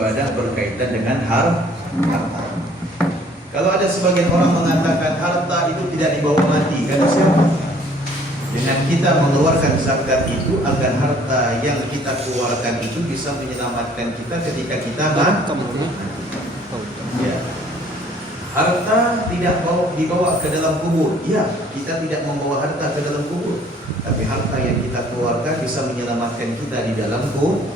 beribadah berkaitan dengan harta. Kalau ada sebagian orang mengatakan harta itu tidak dibawa mati, kata siapa? Dengan kita mengeluarkan zakat itu agar harta yang kita keluarkan itu bisa menyelamatkan kita ketika kita mati. Ya. Harta tidak dibawa ke dalam kubur. Ya, kita tidak membawa harta ke dalam kubur. Tapi harta yang kita keluarkan bisa menyelamatkan kita di dalam kubur.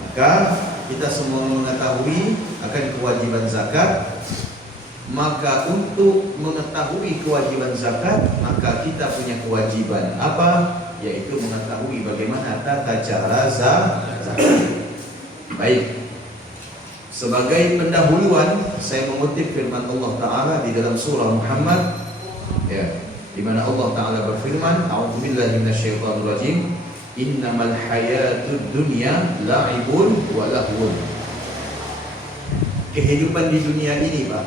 Maka kita semua mengetahui akan kewajiban zakat. Maka untuk mengetahui kewajiban zakat, maka kita punya kewajiban apa? Yaitu mengetahui bagaimana tata cara zakat. Baik. Sebagai pendahuluan, saya mengutip firman Allah Ta'ala di dalam surah Muhammad, ya, di mana Allah Ta'ala berfirman, A'udzubillahi minasyaitonirrajim, innamal hayatud dunya la'ibun wa lahwun. Kehidupan di dunia ini, Pak,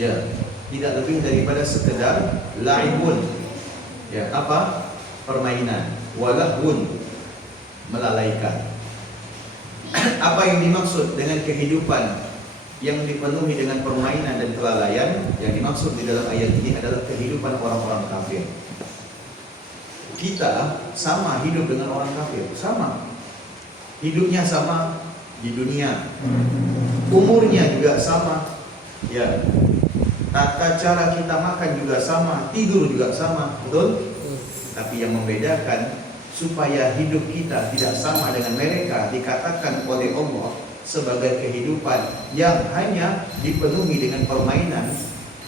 ya, tidak lebih daripada sekedar la'ibun. Ya, apa? Permainan. Wa lahwun, melalaikan. Apa yang dimaksud dengan kehidupan yang dipenuhi dengan permainan dan kelalaian? Yang dimaksud di dalam ayat ini adalah kehidupan orang-orang kafir. Kita sama hidup dengan orang kafir, sama. Hidupnya sama di dunia. Umurnya juga sama. Ya. Tata cara kita makan juga sama, tidur juga sama, betul? Tapi yang membedakan supaya hidup kita tidak sama dengan mereka dikatakan oleh Allah sebagai kehidupan yang hanya dipenuhi dengan permainan,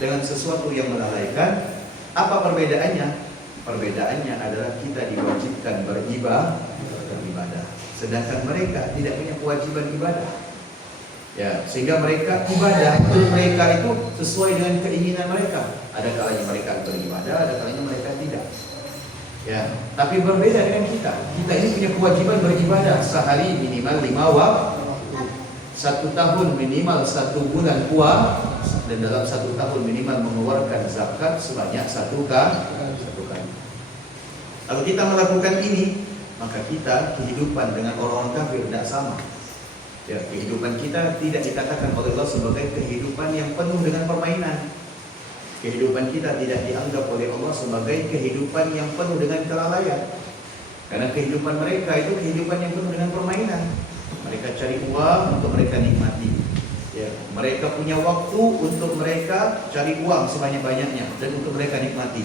dengan sesuatu yang melalaikan. Apa perbedaannya? Perbedaannya adalah kita diwajibkan beribadah, sedangkan mereka tidak punya kewajiban ibadah. Ya, sehingga mereka ibadah untuk mereka itu sesuai dengan keinginan mereka. Ada kalanya mereka beribadah, ada kalanya mereka tidak. Ya, tapi berbeda dengan kita. Kita ini punya kewajiban beribadah sehari minimal 5 waktu, 1 tahun minimal 1 bulan puasa, dan dalam 1 tahun minimal mengeluarkan zakat sebanyak 1 kali. Kalau kita melakukan ini, maka kita kehidupan dengan orang-orang kafir tidak sama. Ya, kehidupan kita tidak dikatakan oleh Allah sebagai kehidupan yang penuh dengan permainan. Kehidupan kita tidak dianggap oleh Allah sebagai kehidupan yang penuh dengan kelalaian. Karena kehidupan mereka itu kehidupan yang penuh dengan permainan. Mereka cari uang untuk mereka nikmati. Ya, mereka punya waktu untuk mereka cari uang sebanyak-banyaknya dan untuk mereka nikmati.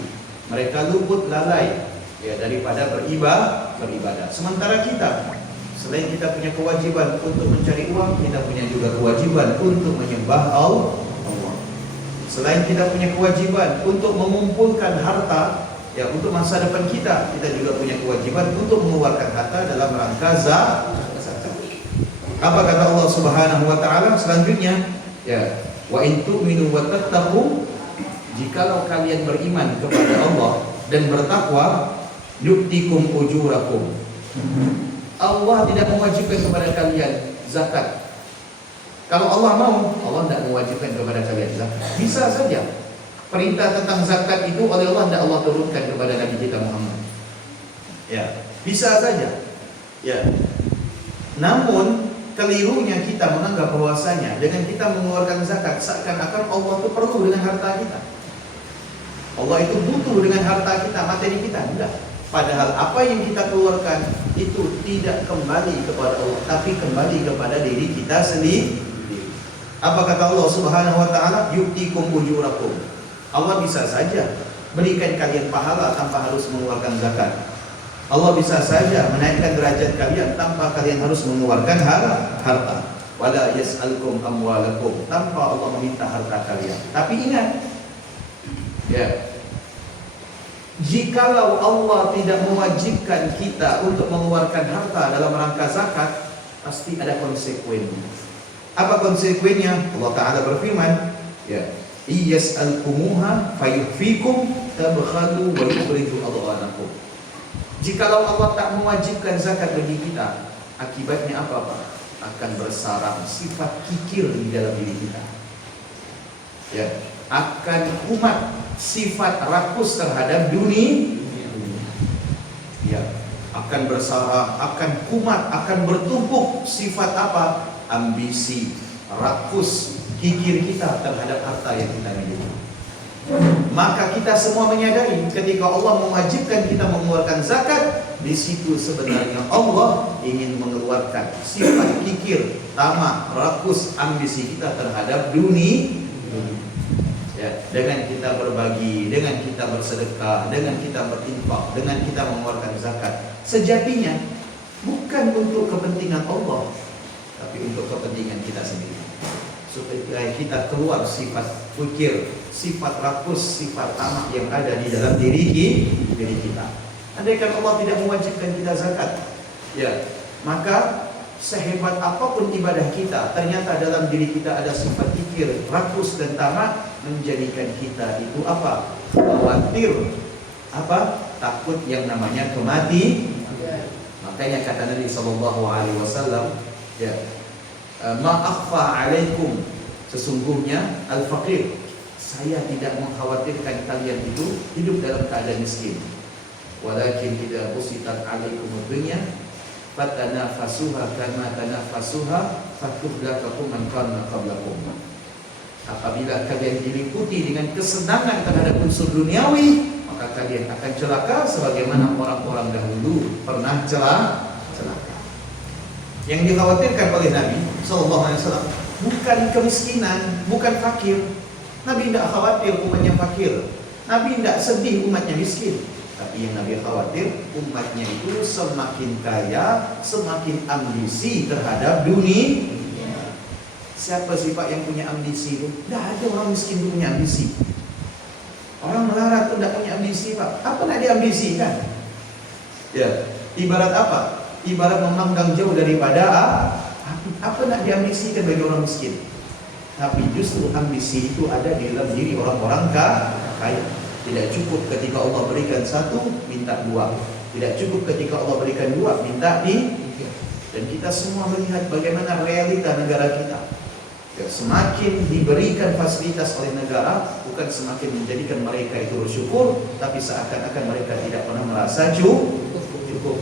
Mereka luput lalai, ya, daripada beribadah. Sementara kita, selain kita punya kewajiban untuk mencari uang, kita punya juga kewajiban untuk menyembah Allah. Selain kita punya kewajiban untuk mengumpulkan harta, ya, untuk masa depan kita, kita juga punya kewajiban untuk mengeluarkan harta dalam rangka zakat. Apa kata Allah Subhanahu wa taala selanjutnya? Ya, wa in tu'minu wa tattaqu, jikalau kalian beriman kepada Allah dan bertakwa, yu'tikum ujurakum. Allah tidak mewajibkan kepada kalian zakat. Kalau Allah mau, Allah tidak mewajibkan kepada kalian zakat. Bisa saja perintah tentang zakat itu oleh Allah tidak Allah turunkan kepada Nabi kita Muhammad. Ya, bisa saja. Ya. Namun kelirunya kita menganggap bahwasanya dengan kita mengeluarkan zakat seakan-akan Allah itu perlu dengan harta kita. Allah itu butuh dengan harta kita, materi kita. Tidak. Padahal apa yang kita keluarkan itu tidak kembali kepada Allah, tapi kembali kepada diri kita sendiri. Apa kata Allah Subhanahu wa taala? Yu'tikum ujurakum. Allah bisa saja berikan kalian pahala tanpa harus mengeluarkan zakat. Allah bisa saja menaikkan derajat kalian tanpa kalian harus mengeluarkan harta. Wala yas'alukum amwalakum, tanpa Allah meminta harta kalian. Tapi ingat, ya, jikalau Allah tidak mewajibkan kita untuk mengeluarkan harta dalam rangka zakat, pasti ada konsekuensinya. Apa konsekuensinya? Allah Ta'ala berfirman, ya, iyas'alkumuha fayufikum tabkhalu wa yukhriju adghanakum. Jikalau Allah tak mewajibkan zakat bagi kita, akibatnya apa, Pak? Akan bersarang sifat kikir di dalam diri kita. Ya, akan kumat sifat rakus terhadap dunia. Ya, akan akan bersarang, akan kumat, akan bertumpuk. Sifat apa? Ambisi, rakus, kikir kita terhadap harta yang kita miliki. Maka kita semua menyadari ketika Allah mewajibkan kita mengeluarkan zakat, di situ sebenarnya Allah ingin mengeluarkan sifat kikir, tamak, rakus, ambisi kita terhadap dunia. Ya, dengan kita berbagi, dengan kita bersedekah, dengan kita berinfak, dengan kita mengeluarkan zakat, sejatinya bukan untuk kepentingan Allah, tapi untuk kepentingan kita sendiri. Supaya kita keluar sifat kikir, sifat rakus, sifat tamak yang ada di dalam diri kita. Andaikan Allah tidak mewajibkan kita zakat, ya, maka sehebat apapun ibadah kita, ternyata dalam diri kita ada sifat kikir, rakus dan tamak, menjadikan kita itu apa? Khawatir, apa? Takut yang namanya kematian. Makanya kata Nabi SAW, ya, ma'akhfa alaikum, sesungguhnya al-faqir, saya tidak mengkhawatirkan kalian itu hidup dalam keadaan miskin. Walakin idza qusitat alaikum dunya fatanafasuha kama tanafasuha fatuhlakakum man kana qablakum. Apabila kalian diliputi dengan kesenangan terhadap unsur duniawi, maka kalian akan celaka sebagaimana orang-orang dahulu pernah celaka. Yang dikhawatirkan oleh Nabi SAW bukan kemiskinan, bukan fakir. Nabi tidak khawatir umatnya fakir. Nabi tidak sedih umatnya miskin. Tapi yang Nabi khawatir umatnya itu semakin kaya, semakin ambisi terhadap dunia. Siapa sih Pak yang punya ambisi itu? Tidak ada orang miskin itu punya ambisi. Orang melarat itu tidak punya ambisi Pak. Apa nak diambisikan? Ya, ibarat apa? Ibarat memandang jauh daripada apa nak diambisikan bagi orang miskin. Tapi justru ambisi itu ada di dalam diri orang-orang kaya. Tidak cukup ketika Allah berikan satu, minta dua. Tidak cukup ketika Allah berikan dua, minta tiga. Dan kita semua melihat bagaimana realita negara kita. Ya, semakin diberikan fasilitas oleh negara, bukan semakin menjadikan mereka itu bersyukur, tapi seakan-akan mereka tidak pernah merasa cukup.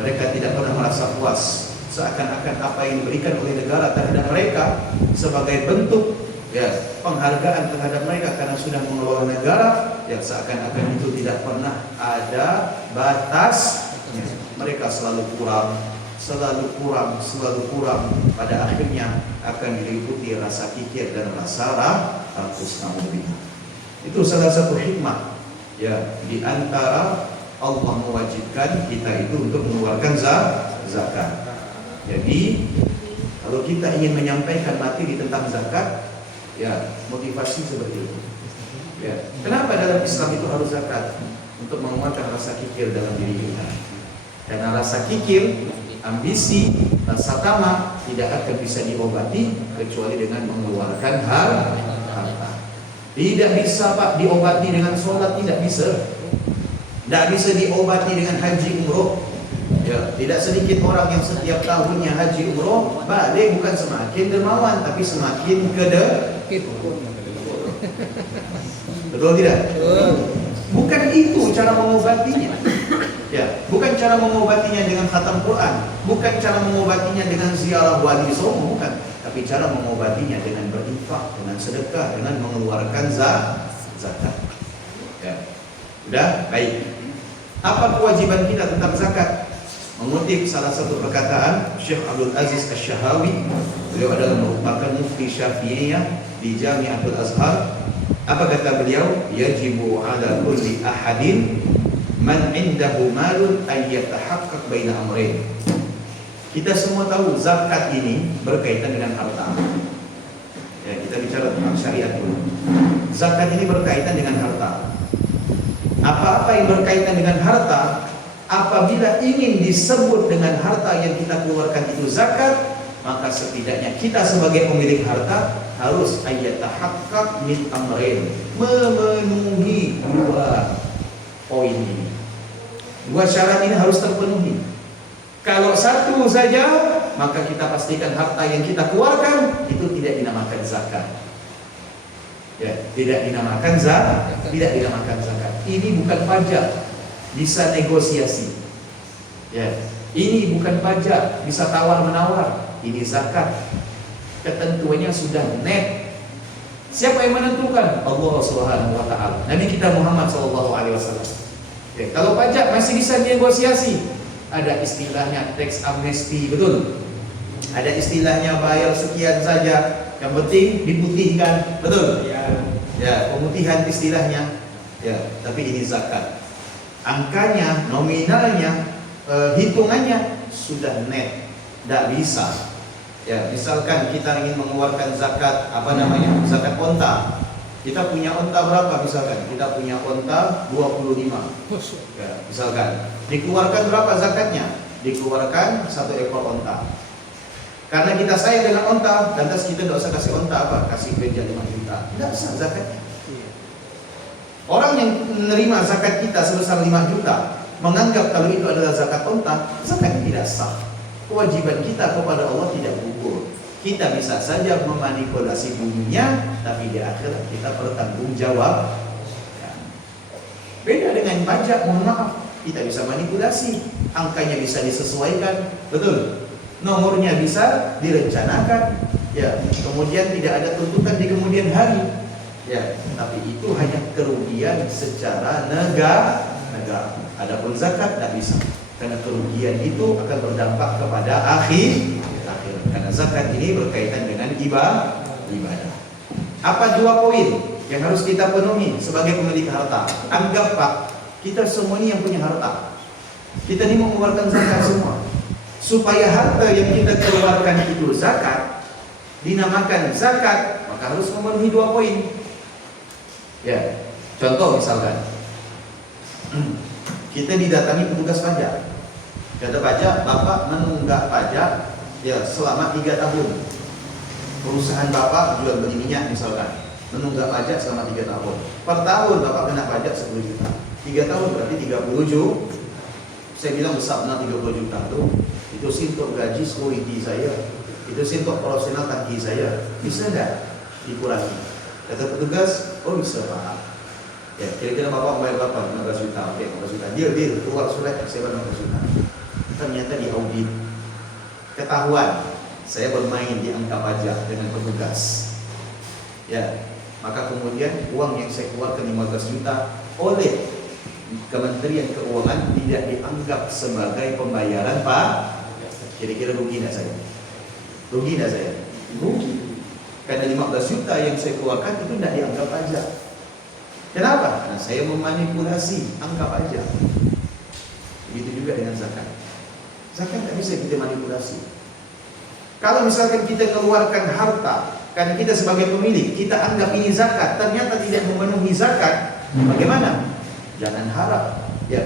Mereka tidak pernah merasa puas. Seakan-akan apa yang diberikan oleh negara terhadap mereka sebagai bentuk, ya, penghargaan terhadap mereka karena sudah mengelola negara, ya, seakan-akan itu tidak pernah ada batas. Ya, mereka selalu kurang. Pada akhirnya akan diliputi rasa kikir dan rasa rakus. Itu salah satu hikmah, ya, di antara Allah mewajibkan kita itu untuk mengeluarkan zakat. Jadi kalau kita ingin menyampaikan materi tentang zakat, ya, motivasi seperti itu. Ya, kenapa dalam Islam itu harus zakat? Untuk menguatkan rasa kikir dalam diri kita. Karena rasa kikir, ambisi, rasa tamak tidak akan bisa diobati kecuali dengan mengeluarkan harta. Tidak bisa Pak diobati dengan sholat, tidak bisa. Tidak bisa diobati dengan haji umroh. Ya, tidak sedikit orang yang setiap tahunnya haji umroh balik bukan semakin dermawan tapi semakin Betul tidak? Bukan itu cara mengobatinya. Ya, bukan cara mengobatinya dengan khatam Quran, bukan cara mengobatinya dengan ziarah wali songo, bukan. Tapi cara mengobatinya dengan berinfak, dengan sedekah, dengan mengeluarkan zakat. Ya. Sudah? Baik. Apa kewajiban kita tentang zakat? Mengutip salah satu perkataan Syekh Abdul Aziz Asy-Syahawi, beliau adalah merupakan mufti Syafi'iyah di Jami'atul Azhar. Apa kata beliau? Yajibu ala kulli ahadin man indahu malun an yatahaqqaq baina amrayn. Kita semua tahu zakat ini berkaitan dengan harta. Ya, kita bicara tentang syariat dulu. Zakat ini berkaitan dengan harta. Apa-apa yang berkaitan dengan harta, apabila ingin disebut dengan harta yang kita keluarkan itu zakat, maka setidaknya kita sebagai pemilik harta harus ayatahaqqaq min amrayn, memenuhi dua poin ini. Dua syarat ini harus terpenuhi. Kalau satu saja, maka kita pastikan harta yang kita keluarkan itu tidak dinamakan zakat. Ya, tidak dinamakan zakat. Ini bukan pajak, bisa negosiasi. Ya, ini bukan pajak, bisa tawar-menawar. Ini zakat. Ketentuannya sudah net. Siapa yang menentukan? Allah Subhanahu wa taala. Nabi kita Muhammad sallallahu alaihi wasallam. Ya, kalau pajak masih bisa negosiasi. Ada istilahnya tax amnesty, betul? Ada istilahnya bayar sekian saja, yang penting diputihkan, betul? Ya, pemutihan istilahnya. Ya, tapi ini zakat. Angkanya, nominalnya, hitungannya sudah net, tidak bisa. Ya, misalkan kita ingin mengeluarkan zakat, zakat onta. Kita punya onta berapa misalkan? Kita punya onta 25. Ya, misalkan. Dikeluarkan berapa zakatnya? Dikeluarkan 1 ekor onta. Karena kita sayang dengan onta, lantas kita tidak usah kasih onta apa? Kasih kerja 5 juta. Tidak usah zakatnya. Orang yang menerima zakat kita sebesar 5 juta, menganggap kalau itu adalah zakat onta, zakatnya tidak sah. Kewajiban kita kepada Allah tidak gugur. Kita bisa saja memanipulasi bunyinya, tapi di akhirat kita bertanggung jawab. Ya. Beda dengan pajak, mohon maaf, kita bisa manipulasi, angkanya bisa disesuaikan, betul. Nomornya bisa direncanakan, ya. Kemudian tidak ada tuntutan di kemudian hari, ya. Tapi itu hanya kerugian secara negara. Adapun zakat tidak bisa, karena kerugian itu akan berdampak kepada akhir. Karena zakat ini berkaitan dengan ibadah. Apa 2 poin yang harus kita penuhi sebagai pemilik harta? Anggap Pak, kita semua ini yang punya harta. Kita ini mengeluarkan zakat semua. Supaya harta yang kita keluarkan itu zakat, dinamakan zakat, maka harus memenuhi 2 poin. Ya, contoh misalkan, kita didatangi petugas pajak. Kata pajak, Bapak menunggak pajak ya selama 3 tahun. Perusahaan Bapak jual beli minyak misalkan, menunggak pajak selama 3 tahun. Per tahun Bapak kena pajak 10 juta. 3 tahun berarti 30 juta. Saya bilang besar benar 30 juta tuh. Itu sih untuk gaji security saya. Itu sih untuk profesional tangki saya. Bisa enggak dikurangi? Kata petugas, oh bisa Pak. Ya, kira-kira Bapak bayar berapa? 15 juta. Oke, 15 juta. Deal, keluar surat saya bayar 15 juta. Ternyata di audit ketahuan saya bermain di angka pajak dengan petugas. Ya, maka kemudian uang yang saya keluarkan 15 juta oleh Kementerian Keuangan tidak dianggap sebagai pembayaran Pak. Kira-kira rugi tidak saya? Rugi tidak saya? Rugi. Karena 15 juta yang saya keluarkan itu tidak dianggap pajak. Kenapa? Karena saya memanipulasi angka pajak. Begitu juga dengan zakat. Zakat tidak bisa kita manipulasi. Kalau misalkan kita keluarkan harta, karena kita sebagai pemilik, kita anggap ini zakat, ternyata tidak memenuhi zakat, bagaimana? Jangan harap ya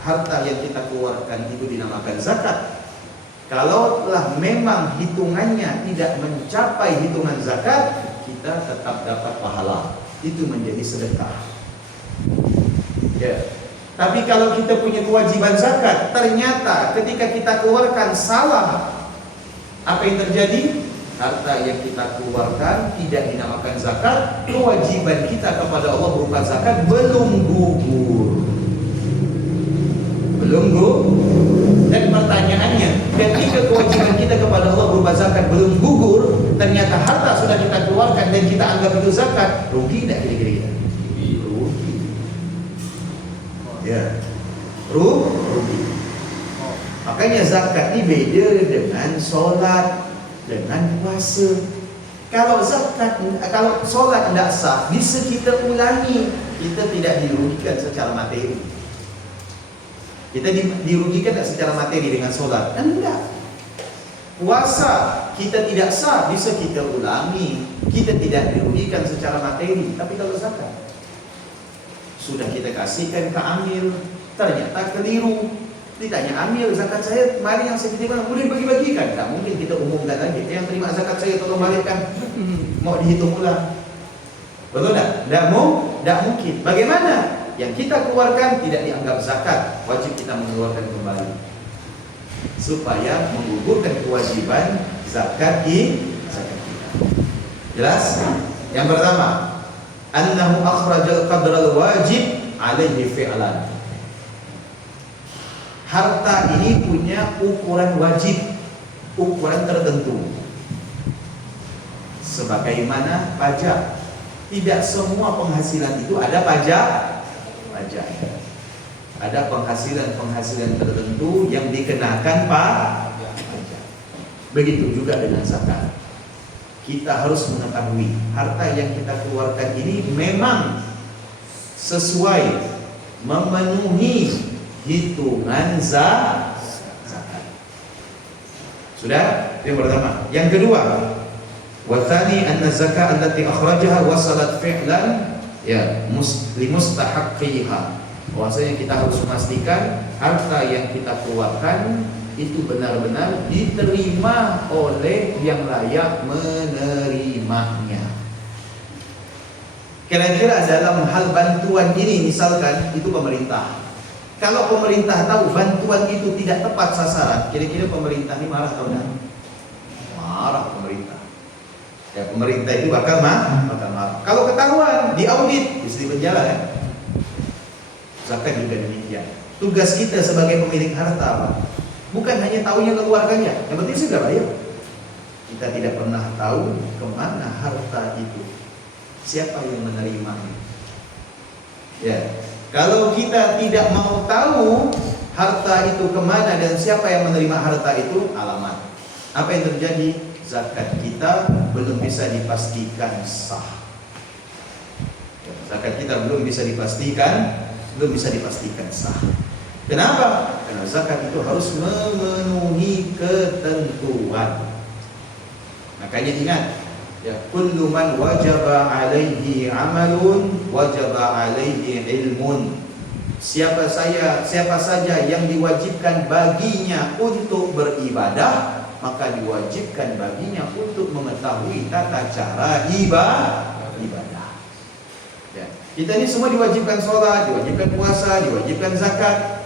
harta yang kita keluarkan itu dinamakan zakat. Kalaulah memang hitungannya tidak mencapai hitungan zakat, kita tetap dapat pahala. Itu menjadi sedekah. Ya. Tapi kalau kita punya kewajiban zakat, ternyata ketika kita keluarkan salah, apa yang terjadi? Harta yang kita keluarkan tidak dinamakan zakat, kewajiban kita kepada Allah berupa zakat belum gugur. Belum gugur. Dan pertanyaannya, ketika kewajiban kita kepada Allah berupa zakat belum gugur, ternyata harta sudah kita keluarkan dan kita anggap itu zakat, rugi tidak kira-kira? Rugi. Ya, rugi. Makanya zakat ini beda dengan sholat, dengan puasa. Kalau zakat, kalau sholat tidak sah, bisa kita ulangi. Kita tidak dirugikan secara materi. Kita dirugikan tidak secara materi dengan sholat? Enggak. Puasa kita tidak sah, bisa kita ulangi. Kita tidak dirugikan secara materi. Tapi kalau zakat, sudah kita kasihkan ke amil, ternyata keliru. Ditanya amil, zakat saya kemarin yang saya titipkan boleh bagi-bagikan? Tak mungkin kita umumkan lagi. Yang terima zakat saya tolong balikkan. Mau dihitung ulang? Betul tak? Tak mungkin. Bagaimana? Yang kita keluarkan tidak dianggap zakat, wajib kita mengeluarkan kembali supaya menggugurkan kewajiban zakat kita. Jelas? Yang pertama, annahu akhrajal qadral wajib alaihi fi'lan. Harta ini punya ukuran wajib, ukuran tertentu. Sebagaimana pajak, tidak semua penghasilan itu ada pajak. Ada penghasilan tertentu yang dikenakan pajak. Begitu juga dengan zakat. Kita harus mengetahui harta yang kita keluarkan ini memang sesuai memenuhi hitungan zakat. Sudah? Yang pertama. Yang kedua, wa tsani anna zakat allati akhrajaha wasalat fi'lan limustahaqqiha. Bahwasanya kita harus memastikan harta yang kita keluarkan itu benar-benar diterima oleh yang layak menerimanya. Kira-kira dalam hal bantuan ini, misalkan itu pemerintah. Kalau pemerintah tahu bantuan itu tidak tepat sasaran, kira-kira pemerintah ini marah atau tidak? Marah pemerintah. Ya, pemerintah itu bakal marah. Kalau ketahuan, diaudit, bisa dipenjara ya. Zakat juga demikian. Tugas kita sebagai pemilik harta apa? Bukan hanya tahunya keluarganya, yang penting sudah bayar. Kita tidak pernah tahu kemana harta itu, siapa yang menerimanya. Ya, kalau kita tidak mau tahu harta itu kemana dan siapa yang menerima harta itu, alamat. Apa yang terjadi? Zakat kita belum bisa dipastikan sah. Zakat kita belum bisa dipastikan sah. Kenapa? Karena zakat itu harus memenuhi ketentuan. Makanya ingat, ya, kullu man wajaba alaihi amalun wajaba alaihi ilmun. Siapa saja yang diwajibkan baginya untuk beribadah, maka diwajibkan baginya untuk mengetahui tata cara ibadah. Ya. Kita ini semua diwajibkan sholat, diwajibkan puasa, diwajibkan zakat.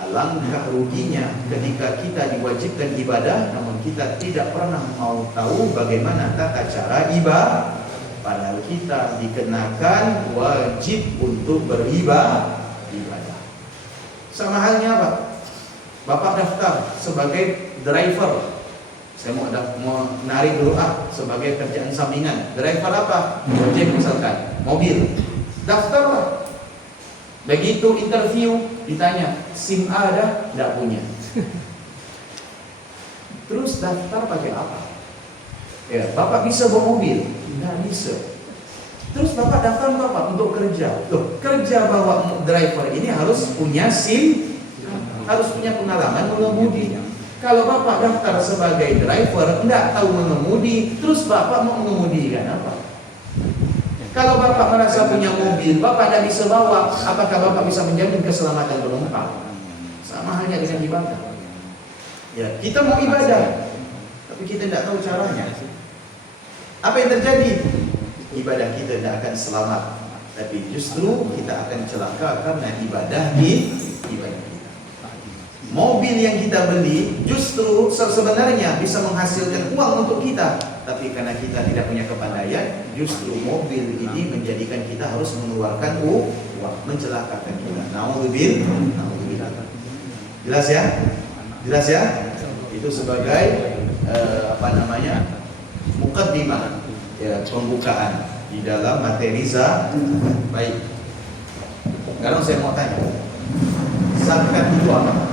Alangkah ruginya ketika kita diwajibkan ibadah, namun kita tidak pernah mau tahu bagaimana tata cara ibadah. Padahal kita dikenakan wajib untuk beribadah. Sama halnya apa? Bapak daftar sebagai driver. Saya mau narik dulu sebagai kerjaan sampingan. Driver apa? Gojek misalkan, mobil. Daftarlah. Begitu interview ditanya, SIM A ada? Tidak punya. Terus daftar pakai apa? Ya, Bapak bisa bawa mobil? Tidak bisa. Terus Bapak daftar Bapak untuk kerja. Loh, kerja bawa driver ini harus punya SIM, harus punya pengalaman mengemudi. Kalau Bapak daftar sebagai driver, tidak tahu mengemudi, terus Bapak mau mengemudikan apa? Kalau Bapak merasa punya mobil, Bapak tidak bisa bawa, apakah Bapak bisa menjamin keselamatan penumpang? Sama halnya dengan ibadah. Ya, kita mau ibadah, tapi kita tidak tahu caranya. Apa yang terjadi? Ibadah kita tidak akan selamat, tapi justru kita akan celaka karena ibadah kita. Mobil yang kita beli justru sebenarnya bisa menghasilkan uang untuk kita, tapi karena kita tidak punya kepandaian, justru mobil ini menjadikan kita harus mengeluarkan uang, mencelakakan kita. Nauzubillah. Jelas ya? Jelas ya? Itu sebagai mukaddimah, ya, pembukaan di dalam materi zakat. Baik. Sekarang saya mau tanya, zakat itu apa?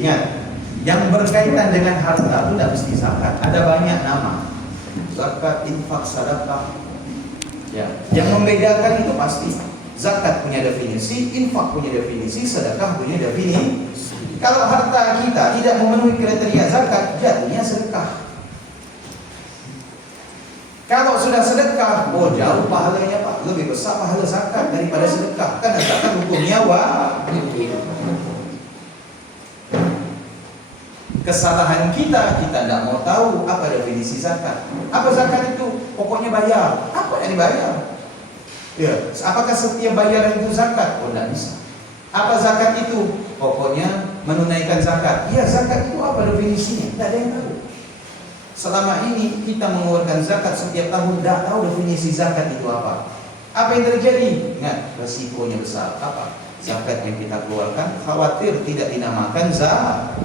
Ingat, yang berkaitan dengan harta itu tidak mesti zakat. Ada banyak nama. Zakat, infak, sedekah. Ya, yang membedakan itu pasti. Zakat punya definisi, infak punya definisi, sedekah punya definisi. Kalau harta kita tidak memenuhi kriteria zakat, jadinya sedekah. Kalau sudah sedekah, jauh pahalanya Pak. Lebih besar pahala zakat daripada sedekah. Karena zakat hukumnya wajib. Kesalahan kita tidak mau tahu apa definisi zakat. Apa zakat itu? Pokoknya bayar. Apa yang dibayar? Ya, apakah setiap bayaran itu zakat? Tidak bisa. Apa zakat itu? Pokoknya menunaikan zakat. Ya, zakat itu apa definisinya? Tidak ada yang tahu. Selama ini kita mengeluarkan zakat setiap tahun, tidak tahu definisi zakat itu apa. Apa yang terjadi? Ingat, resikonya besar. Apa? Zakat yang kita keluarkan khawatir tidak dinamakan zakat.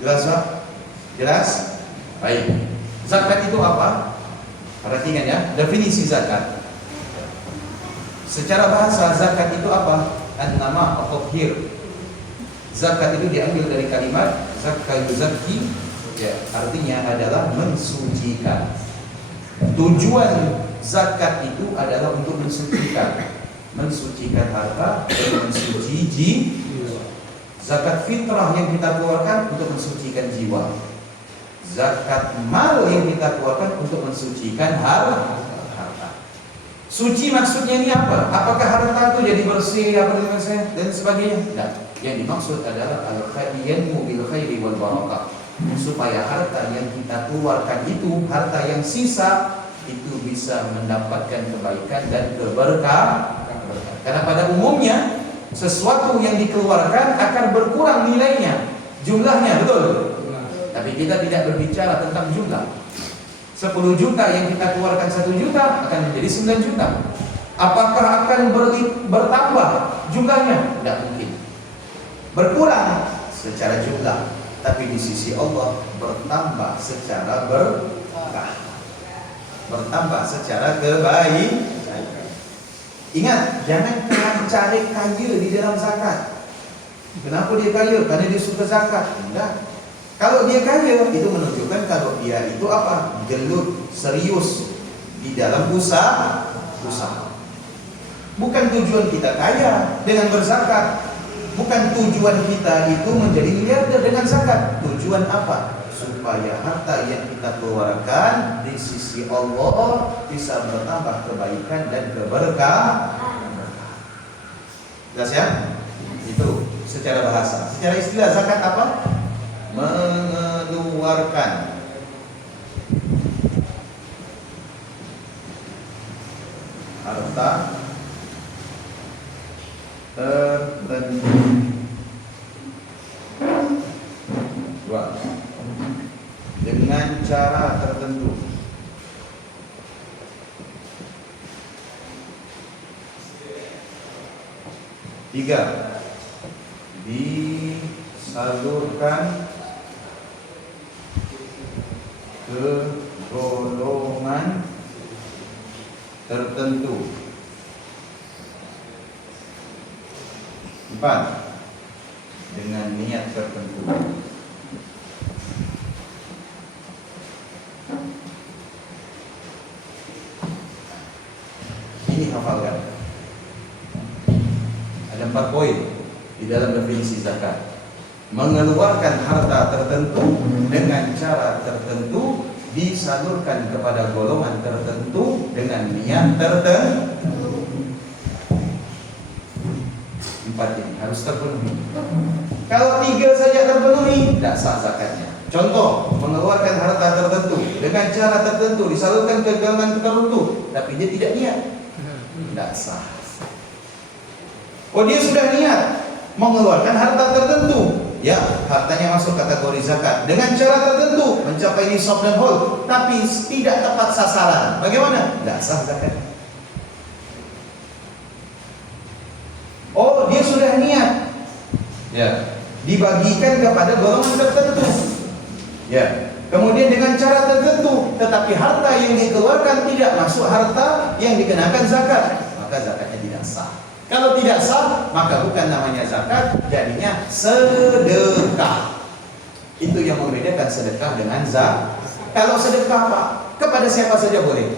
Jelas Pak? Jelas? Baik. Zakat itu apa? Perhatikan ya, definisi zakat. Secara bahasa zakat itu apa? An-nama at-tathhir. Zakat itu diambil dari kalimat zakka yuzakki, ya, artinya adalah mensucikan. Tujuan zakat itu adalah untuk mensucikan harta dan mensuci jiwa. Zakat fitrah yang kita keluarkan untuk mensucikan jiwa. Zakat mal yang kita keluarkan untuk mensucikan harta. Suci maksudnya ini apa? Apakah harta itu jadi bersih dan sebagainya? Tidak. Yang dimaksud adalah al-khayyanmu bil khairi wal barakah. Supaya harta yang kita keluarkan itu, harta yang sisa itu bisa mendapatkan kebaikan dan keberkahan. Karena pada umumnya sesuatu yang dikeluarkan akan berkurang nilainya, jumlahnya, betul? Tapi kita tidak berbicara tentang jumlah. 10 juta yang kita keluarkan 1 juta akan menjadi 9 juta. Apakah akan bertambah jumlahnya? Tidak mungkin. Berkurang secara jumlah, tapi di sisi Allah bertambah secara berkah, bertambah secara kebaikan. Ingat, jangan cari kaya di dalam zakat. Kenapa dia kaya? Karena dia suka zakat. Enggak. Kalau dia kaya, itu menunjukkan kalau dia itu apa? Gelut, serius di dalam usaha. Bukan tujuan kita kaya dengan berzakat. Bukan tujuan kita itu menjadi miliarder dengan zakat. Tujuan apa? Supaya harta yang kita keluarkan di sisi Allah bisa bertambah kebaikan dan keberkahan. Jelas ya? Itu secara bahasa. Secara istilah zakat apa? Mengeluarkan harta tertentu. Dua, dengan cara tertentu. Tiga, disalurkan ke golongan tertentu. 4, dengan niat tertentu. Ini hafalkan. Ada 4 poin di dalam definisi zakat. Mengeluarkan harta tertentu dengan cara tertentu, disalurkan kepada golongan tertentu dengan niat tertentu. 4 ini harus terpenuhi. Kalau 3 saja terpenuhi, tidak sah zakatnya. Contoh, mengeluarkan harta tertentu dengan cara tertentu, disalurkan ke golongan tertentu, tapi dia tidak niat, tidak sah. Oh, dia sudah niat mengeluarkan harta tertentu, ya, hartanya masuk kategori zakat dengan cara tertentu, mencapai nisab dan haul, tapi tidak tepat sasaran. Bagaimana? Tidak sah zakat. Oh, dia sudah niat, ya, dibagikan kepada golongan tertentu, ya, kemudian dengan cara tertentu, tetapi harta yang dikeluarkan tidak masuk harta yang dikenakan zakat, maka zakatnya tidak sah. Kalau tidak sah, maka bukan namanya zakat, jadinya sedekah. Itu yang membedakan sedekah dengan zakat. Kalau sedekah Pak, kepada siapa saja boleh,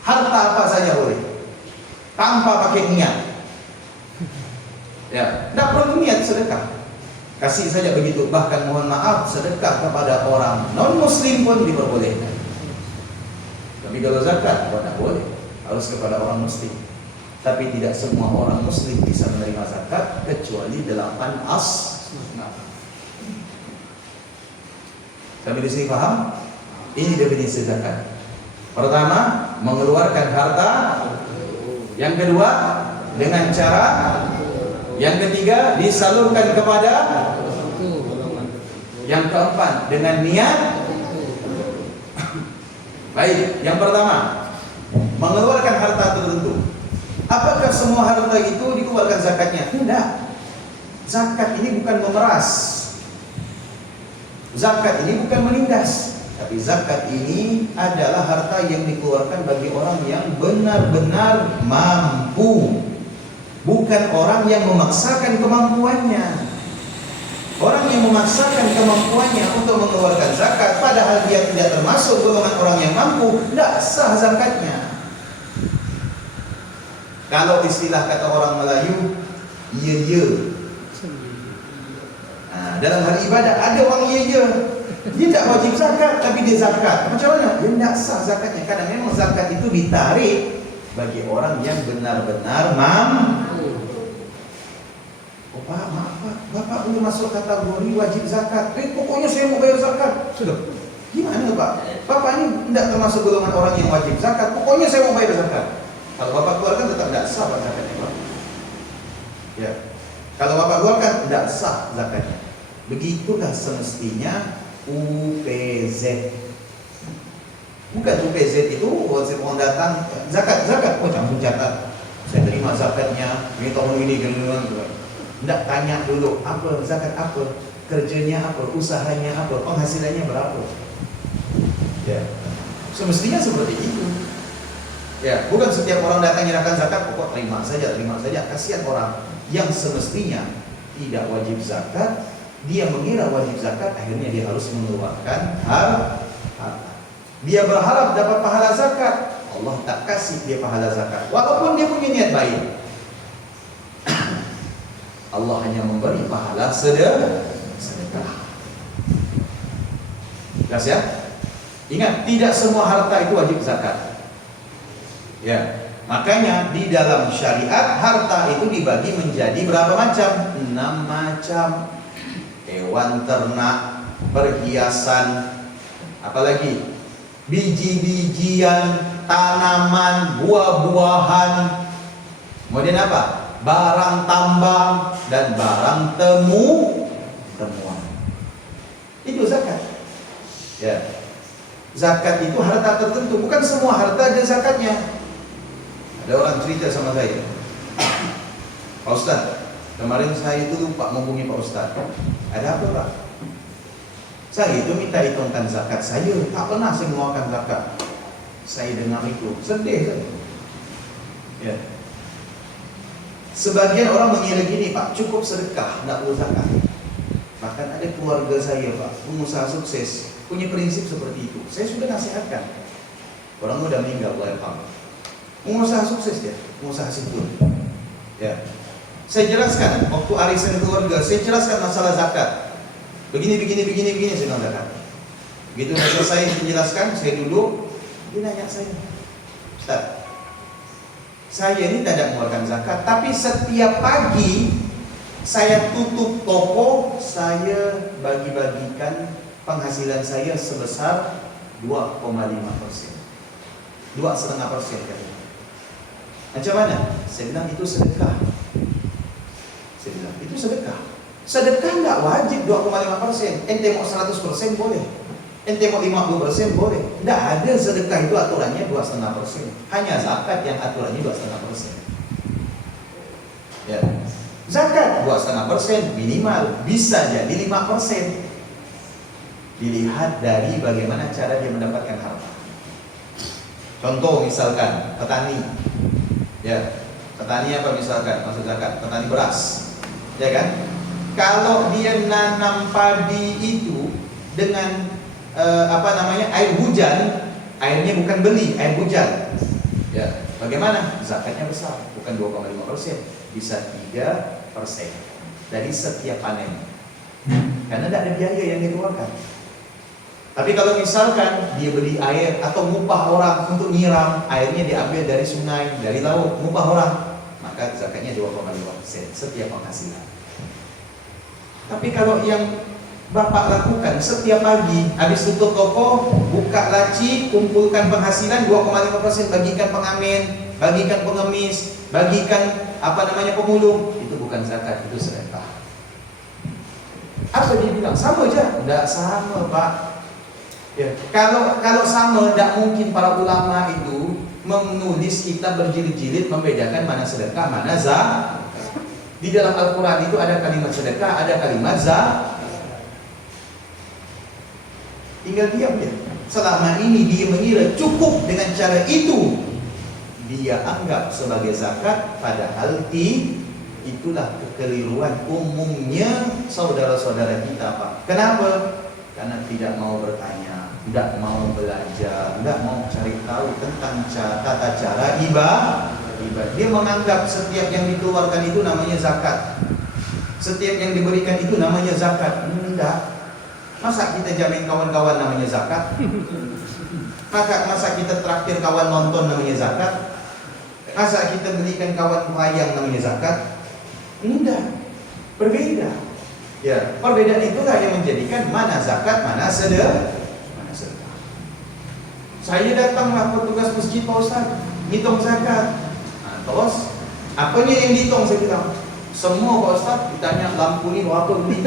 harta apa saja boleh, tanpa pakai niat. Ya, tidak perlu niat sedekah. Kasih saja begitu. Bahkan mohon maaf, sedekah kepada orang non-muslim pun diperbolehkan. Tapi kalau zakat, tidak boleh. Harus kepada orang muslim. Tapi tidak semua orang muslim bisa menerima zakat kecuali 8 as. Sampai di sini paham? Ini definisi zakat. Pertama, mengeluarkan harta. Yang kedua, dengan cara Yang ketiga, disalurkan kepada. Yang keempat, dengan niat. Baik, yang pertama, mengeluarkan harta tertentu. Apakah semua harta itu dikeluarkan zakatnya? Tidak. Zakat ini bukan memeras. Zakat ini bukan menindas. Tapi zakat ini adalah harta yang dikeluarkan bagi orang yang benar-benar mampu. Bukan orang yang memaksakan kemampuannya. Orang yang memaksakan kemampuannya untuk mengeluarkan zakat, padahal dia tidak termasuk golongan orang yang mampu, tidak sah zakatnya. Kalau istilah kata orang Melayu, ye. Nah, dalam hal ibadah ada orang ye. Dia tidak wajib zakat, tapi dia zakat. Macam mana? Dia tidak sah zakatnya. Karena memang zakat itu ditarik bagi orang yang benar-benar mampu. Oh Pak, maaf Pak, Bapak belum masuk kategori wajib zakat. Pokoknya saya mau bayar zakat. Sudah. Gimana Pak? Bapak ini tidak termasuk golongan orang yang wajib zakat. Pokoknya saya mau bayar zakat. Kalau Bapak keluarkan tetap tidak sah zakatnya Pak. Ya. Kalau Bapak keluarkan tidak sah zakatnya. Begitulah semestinya UPZ. Bukan UPZ itu wajib orang datang zakat. Oh jangan catat. Saya terima zakatnya. Ini tahun ini gitu. Tidak tanya dulu apa zakat apa, kerjanya apa, usahanya apa, penghasilannya berapa. Ya, semestinya seperti itu. Ya, bukan setiap orang datang nyerahkan zakat, pokok terima saja. Kasihan orang yang semestinya tidak wajib zakat, dia mengira wajib zakat, akhirnya dia harus mengeluarkan harta. Dia berharap dapat pahala zakat, Allah tak kasih dia pahala zakat, walaupun dia punya niat baik. Allah hanya memberi pahala sedekah. Jelas ya? Ingat, tidak semua harta itu wajib zakat. Ya, makanya di dalam syariat harta itu dibagi menjadi berapa macam? 6 macam. Hewan ternak, perhiasan, apalagi biji-bijian, tanaman, buah-buahan. Kemudian apa? Barang tambang dan barang temuan. Itu zakat. Ya. Zakat itu harta tertentu, bukan semua harta ada zakatnya. Ada orang cerita sama saya, Pak Ustaz, kemarin saya itu lupa menghubungi Pak Ustaz. Ada apa Pak? Saya itu minta hitungkan zakat saya, tak pernah saya mengeluarkan zakat. Saya dengar itu sedih saya. Ya. Sebagian orang mengira gini Pak, cukup sedekah, tidak perlu zakat. Bahkan ada keluarga saya Pak, pengusaha sukses, punya prinsip seperti itu. Saya sudah nasihatkan. Orang udah meninggal, Allah yarham. Pengusaha sukses dia, pengusaha simpul. Ya. Saya jelaskan waktu arisan keluarga, saya jelaskan masalah zakat. Begini, saya bilang zakat. Begitu selesai menjelaskan, saya duduk, dia nanya saya, Ustaz, saya ini tidak mengeluarkan zakat, tapi setiap pagi saya tutup toko, saya bagi-bagikan penghasilan saya sebesar 2,5%, 2,5%. Macam mana? Saya bilang itu sedekah. Sedekah nggak wajib 2,5%. Ente mau 100% boleh. Ente mau 50% boleh. Tidak ada sedekah itu aturannya 2,5%. Hanya zakat yang aturannya 2,5%. Ya. Zakat 2,5% minimal, bisa jadi 5%. Dilihat dari bagaimana cara dia mendapatkan harta. Contoh misalkan petani. Ya. Petani apa misalkan? Maksud zakat, petani beras. Ya kan? Kalau dia nanam padi itu dengan air hujan, airnya bukan beli, air hujan. Ya, bagaimana? Zakatnya besar, bukan 2,5%, bisa 3% dari setiap panen. Karena tidak ada biaya yang dikeluarkan. Tapi kalau misalkan dia beli air atau ngupah orang untuk nyiram, airnya diambil dari sungai, dari laut, ngupah orang, maka zakatnya 2,5% setiap penghasilan. Tapi kalau yang Bapak lakukan setiap pagi, habis tutup toko, buka laci, kumpulkan penghasilan 2,5%, bagikan pengamen, bagikan pengemis, bagikan pemulung, itu bukan zakat, itu sedekah. Apa dia bilang? Sama aja? Tidak sama, Pak. Ya, kalau sama, tidak mungkin para ulama itu menulis kita berjilid-jilid membedakan mana sedekah, mana zakat. Di dalam Al-Quran itu ada kalimat sedekah, ada kalimat zakat. Tinggal diam dia. Selama ini dia mengira cukup dengan cara itu, dia anggap sebagai zakat, padahal itulah kekeliruan umumnya saudara-saudara kita, Pak. Kenapa? Karena tidak mau bertanya, tidak mau belajar, tidak mau cari tahu tentang tata cara ibadah. Dia menganggap setiap yang dikeluarkan itu namanya zakat, setiap yang diberikan itu namanya zakat. Tidak. Masa kita jamin kawan-kawan namanya zakat? Masa kita traktir kawan nonton namanya zakat? Masa kita belikan kawan wayang namanya zakat? Tidak. Berbeda. Ya, perbedaan itulah yang menjadikan mana zakat, mana sedekah. Saya datanglah petugas masjid, Pak Ustaz, hitung zakat. Terus apanya yang dihitung? Saya bilang semua, Pak Ustaz. Ditanya lampu ni berapa beli?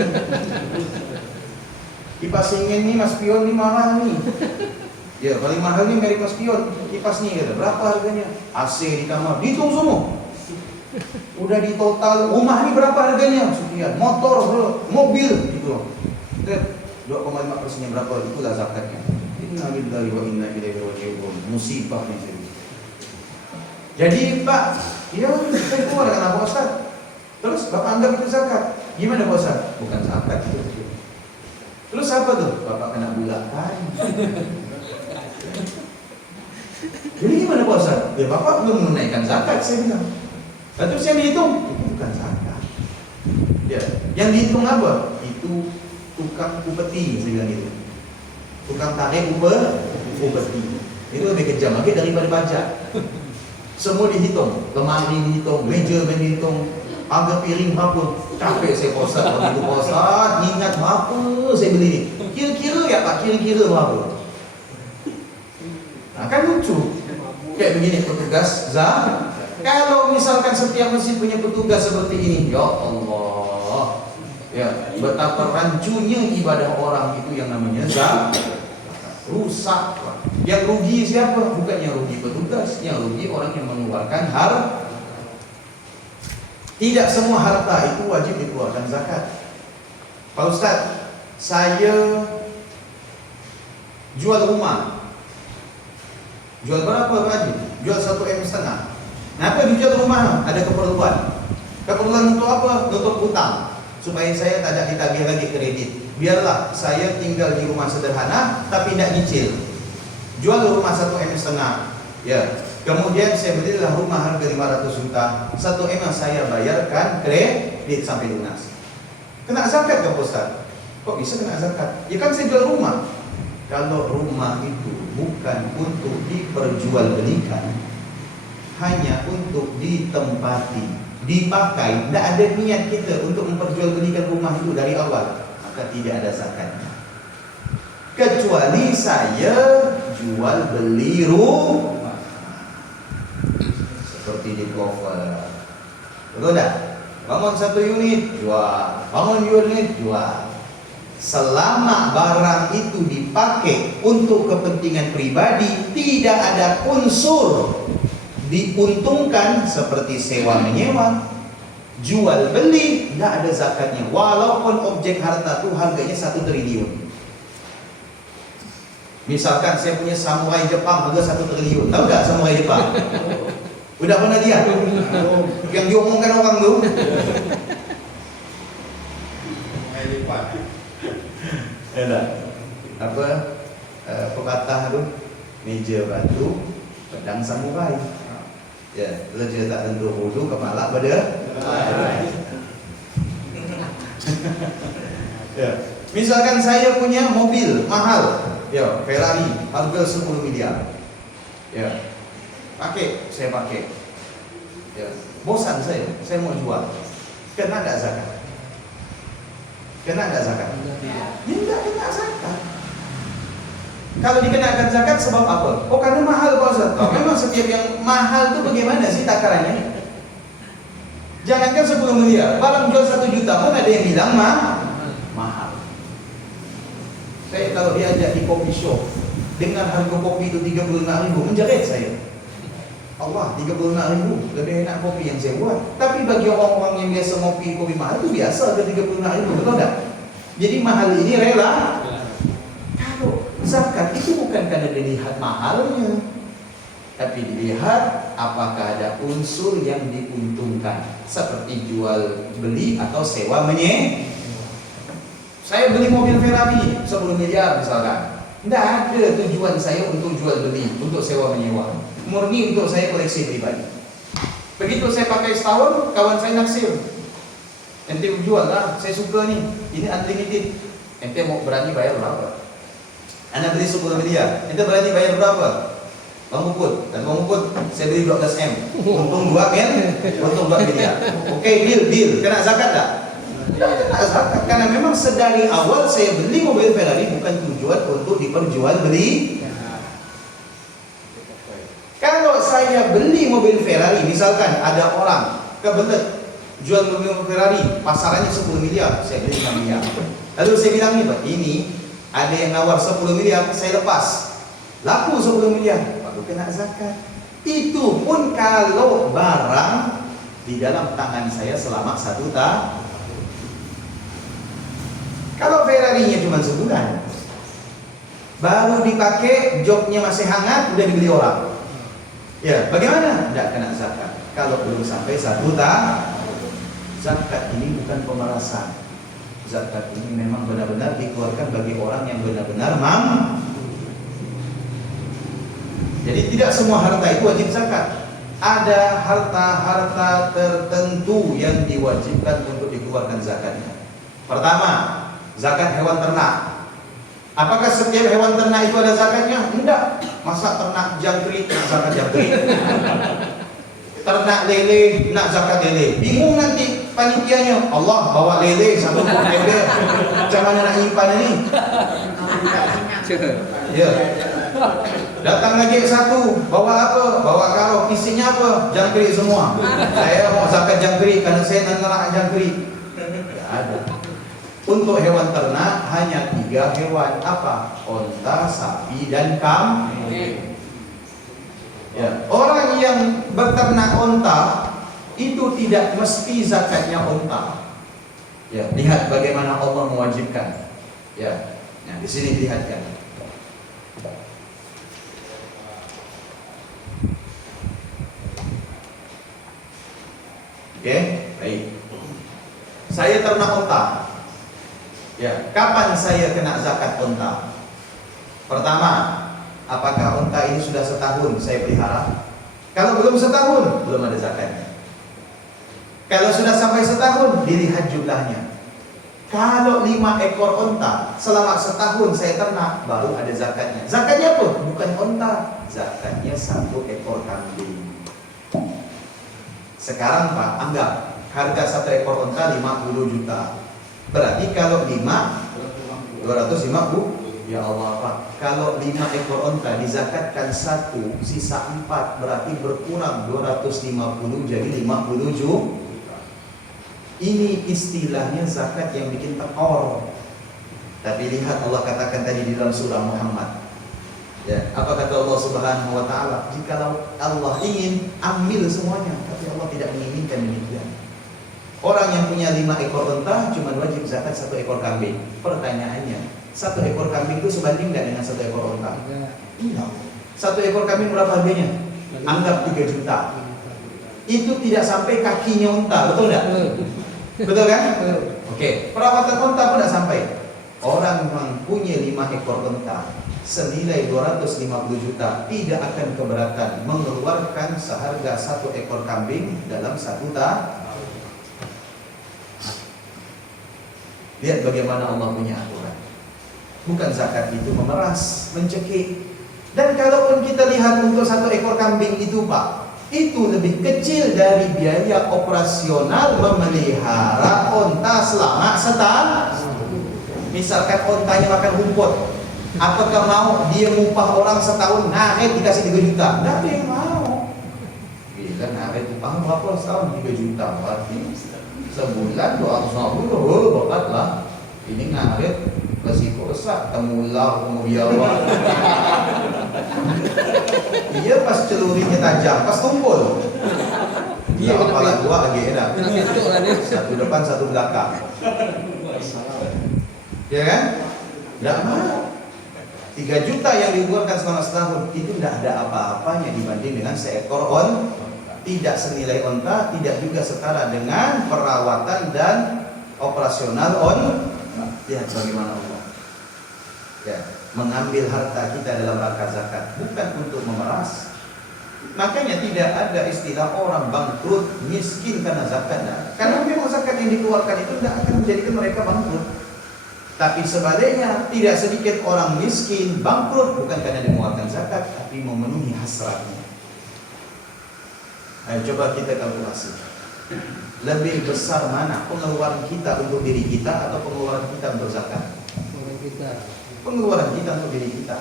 Kipas ingin ni Mas Pion ni mahal ni. Ya, paling mahal ni merek Mas Pion. Kipas ni kata, berapa harganya? AC di kamar, dihitung semua. Udah di total, rumah ni berapa harganya? Sekian. Motor, mobil gitu. 2,5% berapa? Itulah zakatnya. Inna lillahi wa inna ilaihi raji'un. Musibah ni. Jadi Pak, ya saya keluar dengan Pak Ustaz. Terus Bapak anggap itu zakat. Gimana Pak Ustaz? Bukan zakat itu. Terus apa tuh? Bapak kena bulakan. Jadi gimana Pak Ustaz? Ya Bapak belum menunaikan zakat, saya bilang. Lalu terus yang dihitung, itu bukan zakat. Ya, yang dihitung apa? Itu tukang upeti, saya bilang itu. Tukang tarik upeti. Itu lebih kejam lagi daripada pajak. Semua dihitung, lemari dihitung, meja dihitung, harga piring berapa. Capek saya Pak Ustaz, waktu itu Pak Ustaz, ingat berapa saya beli ni. Kira-kira ya Pak, kira-kira berapa. Nah, kan lucu. Kayak begini petugas zakat. Kalau misalkan setiap masjid punya petugas seperti ini, ya Allah, ya betapa rancunya ibadah orang itu yang namanya zakat. Rusak. Yang rugi siapa? Bukan yang rugi petugas, yang rugi orang yang mengeluarkan harta. Tidak semua harta itu wajib dikeluarkan zakat. Pak Ustaz, saya jual rumah. Jual berapa Pak Haji? Jual 1,5 M. Kenapa dijual rumah? Ada keperluan. Keperluan untuk apa? Untuk hutang, supaya saya tidak ditagih lagi kredit. Biarlah saya tinggal di rumah sederhana tapi tidak nyicil. Jual rumah 1,5 M. Ya. Kemudian saya belilah rumah harga 500 juta. 1 M saya bayarkan kredit sampai lunas. Kena zakat ke Ustaz? Kok bisa kena zakat? Ya kan saya jual rumah. Kalau rumah itu bukan untuk diperjualbelikan, hanya untuk ditempati, dipakai, tidak ada niat kita untuk memperjualbelikan rumah itu dari awal, maka tidak ada zakatnya. Kecuali saya jual beli rumah, seperti di cover, betul tak? Bangun 1 unit, jual. Bangun 2 unit, jual. Selama barang itu dipakai untuk kepentingan pribadi, tidak ada unsur diuntungkan seperti sewa menyewa, jual beli, tidak ada zakatnya. Walaupun objek harta itu harganya 1 triliun. Misalkan saya punya samurai Jepang harga 1 triliun. Tahu tak samurai Jepang? Udah pernah lihat? Yang diomongkan orang tu. Enak. Apa? Pepatah tu, meja batu, pedang samurai. Ya, leja tak tentu hulu, kepala pada. Ya. Misalkan saya punya mobil mahal, ya, Ferrari, harga 10 miliar. Ya. Saya pakai. Ya. Bosan saya mau jual. Kena enggak zakat? Kena enggak zakat? Tidak kena zakat. Kalau dikenakan zakat sebab apa? Oh, karena mahal Pak Ustaz. Memang setiap yang mahal itu bagaimana sih takarannya? Jangankan 10 miliar, barang jual 1 juta pun ada yang bilang mahal. Saya kalau diajak di kopi shop dengan harga kopi itu 35.000, menjerit saya. Allah, 35.000 lebih enak kopi yang saya buat. Tapi bagi orang-orang yang biasa ngopi kopi mahal itu biasa, ada 35.000, betul tak? Jadi mahal ini rela. Kalau zakat itu bukan karena dilihat mahalnya, tapi dilihat apakah ada unsur yang diuntungkan, seperti jual beli atau sewa menyewa. Saya beli mobil Ferrari 10 miliar misalkan, tidak ada tujuan saya untuk jual beli, untuk sewa menyewa, murni untuk saya koleksi pribadi. Begitu saya pakai setahun, kawan saya naksir, ente jual lah, saya suka nih, ini unlimited, ente mau berani bayar berapa? Anda beli 10 miliar, ente berani bayar berapa? Bang Puput, dan Bang Puput saya beli 12M, untung 2 miliar. Oke, deal, kena zakat tak? Tidak kena zakat, karena memang sedari awal saya beli mobil Ferrari bukan tujuan untuk diperjual beli. Kalau saya beli mobil Ferrari, misalkan ada orang kebelet jual mobil Ferrari, pasarannya 10 miliar, saya beli 5 miliar. Lalu saya bilang nih Pak, ini ada yang nawar 10 miliar, saya lepas, laku 10 miliar, baru kena zakat. Itu pun kalau barang di dalam tangan saya selama 1 tahun. Kalau Ferrari-nya cuma sebulan, baru dipakai, joknya masih hangat, udah dibeli orang, ya bagaimana? Tidak kena zakat. Kalau belum sampai 1 tahun. Zakat ini bukan pemerasan. Zakat ini memang benar-benar dikeluarkan bagi orang yang benar-benar mampu. Jadi tidak semua harta itu wajib zakat. Ada harta-harta tertentu yang diwajibkan untuk dikeluarkan zakatnya. Pertama, zakat hewan ternak. Apakah setiap hewan ternak itu ada zakatnya? Tidak. Masa ternak jangkrik nak zakat jangkrik? Ternak lele nak zakat lele? Bingung nanti panitianya. Allah, bawa lele 1 ekor lele. Macam mana nak nyimpan ini? Ya. Datang lagi 1, bawa apa? Bawa karung, isinya apa? Jangkrik semua. Saya mau zakat jangkrik karena saya nak jangkrik. Tidak ada. Untuk hewan ternak hanya 3 hewan. Apa? Onta, sapi, dan kambing. Ya. Orang yang beternak onta itu tidak mesti zakatnya onta. Ya, lihat bagaimana Allah mewajibkan. Ya, nah, di sini dilihatkan. Oke, baik. Saya ternak onta. Ya, kapan saya kena zakat onta? Pertama, apakah onta ini sudah setahun saya pelihara? Kalau belum setahun, belum ada zakatnya. Kalau sudah sampai setahun, dilihat jumlahnya. Kalau 5 ekor onta selama setahun saya ternak, baru ada zakatnya. Zakatnya apa? Bukan onta, zakatnya 1 ekor kambing. Sekarang Pak, anggap harga 1 ekor onta 50 juta. Berarti kalau 5, 250. Ya Allah Pak, kalau 5 ekor onta dizakatkan 1, sisa 4, berarti berkurang 250 jadi 50 juta. Ini istilahnya zakat yang bikin tekor. Tapi lihat Allah katakan tadi di dalam surah Muhammad. Ya, apa kata Allah Subhanahu wa taala? Jikalau Allah ingin ambil semuanya, tapi Allah tidak menginginkan demikian. Orang yang punya 5 ekor onta cuma wajib zakat 1 ekor kambing. Pertanyaannya, 1 ekor kambing itu sebanding nggak dengan 1 ekor onta? Tidak. 1 ekor kambing berapa harganya? Anggap 3 juta. Itu tidak sampai kakinya onta, betul nggak? Betul kan? Oke. Perawatan onta pun tidak sampai. Orang yang punya 5 ekor onta senilai 250 juta tidak akan keberatan mengeluarkan seharga 1 ekor kambing dalam 1 tahun. Lihat bagaimana Allah punya aturan. Bukan zakat itu memeras, mencekik. Dan kalaupun kita lihat untuk 1 ekor kambing itu Pak, itu lebih kecil dari biaya operasional memelihara onta selama setahun. Misalkan ontanya makan rumput, apakah mau dia ngupah orang setahun naret dikasih 3 juta? Tidak ada yang mau. Bila naret upah berapa setahun? 3 juta. Berarti sebulan 250, bakat lah. Ini ngarit resiko besar, temu ular, temu biawak. Iya pas celuringnya tajam, pas tumpul. Iya, kepala dua lagi enak. Satu depan, satu belakang. Ya kan? Tidak mau. 3 juta yang dikeluarkan selama setahun itu tidak ada apa-apanya dibanding dengan seekor tidak senilai onta, tidak juga setara dengan perawatan dan operasional Lihat bagaimana Allah mengambil harta kita dalam rangka zakat, bukan untuk memeras. Makanya tidak ada istilah orang bangkrut, miskin karena zakat. Karena memang zakat yang dikeluarkan itu tidak akan menjadikan mereka bangkrut. Tapi sebaliknya, tidak sedikit orang miskin bangkrut bukan karena mengeluarkan zakat, tapi memenuhi hasratnya. Ayo coba kita kalkulasi. Lebih besar mana pengeluaran kita untuk diri kita atau pengeluaran kita untuk zakat? Pengeluaran kita untuk diri kita.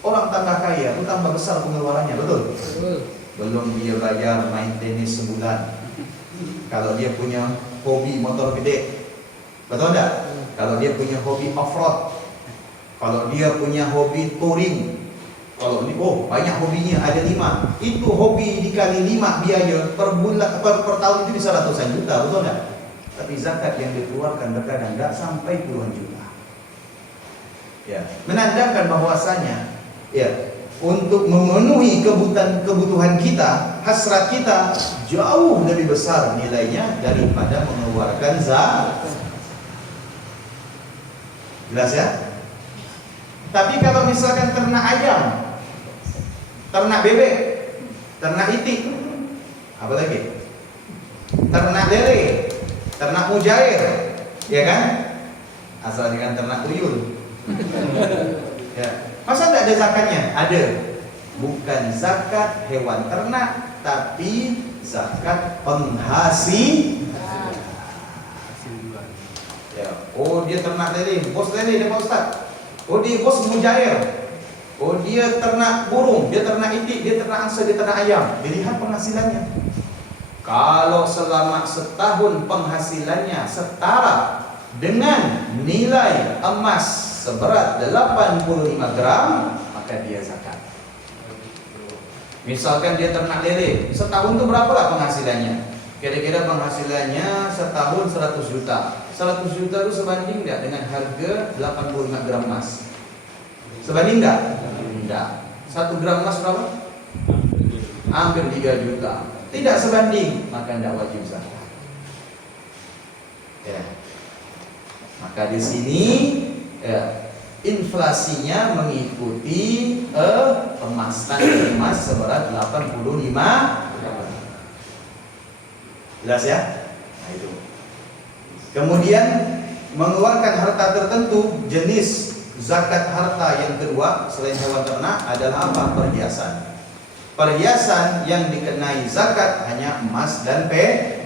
Orang tangga kaya itu tambah besar pengeluarannya, betul? Belum dia bayar main tenis sebulan. Kalau dia punya hobi motor gede, betul enggak? Kalau dia punya hobi off-road, kalau dia punya hobi touring, kalau ini banyak hobinya, ada 5. Itu hobi dikali 5 biaya per bulan, per tahun itu bisa ratusan juta, betul enggak? Tapi zakat yang dikeluarkan terkadang enggak sampai puluhan juta. Ya, menandakan bahwasanya untuk memenuhi kebutuhan kita, hasrat kita jauh lebih besar nilainya daripada mengeluarkan zakat. Jelas ya? Tapi kalau misalkan ternak ayam, ternak bebek, ternak itik, apa lagi? Ternak lele, ternak mujair, ya kan? Asal dengan ternak tuyul. Ya. Masa tidak ada zakatnya? Ada. Bukan zakat hewan ternak, tapi zakat penghasil. Ya. Oh dia ternak lele, bos lele dia Pak Ustaz. Oh dia bos mujair. Oh dia ternak burung, dia ternak itik, dia ternak angsa, dia ternak ayam. Dilihat penghasilannya. Kalau selama setahun penghasilannya setara dengan nilai emas seberat 85 gram, maka dia zakat. Misalkan dia ternak lele, setahun itu berapa penghasilannya? Kira-kira penghasilannya setahun 100 juta. 100 juta itu sebanding enggak dengan harga 85 gram emas? Sebanding enggak? Enggak. 1 gram emas berapa? Hampir 3 juta. Tidak sebanding, maka enggak wajib zakat. Ya. Maka di sini inflasinya mengikuti emas seberat 85. Jelas ya? Nah itu. Kemudian mengeluarkan harta tertentu, jenis zakat harta yang kedua selain hewan ternak adalah apa? Perhiasan. Perhiasan yang dikenai zakat hanya emas dan perak.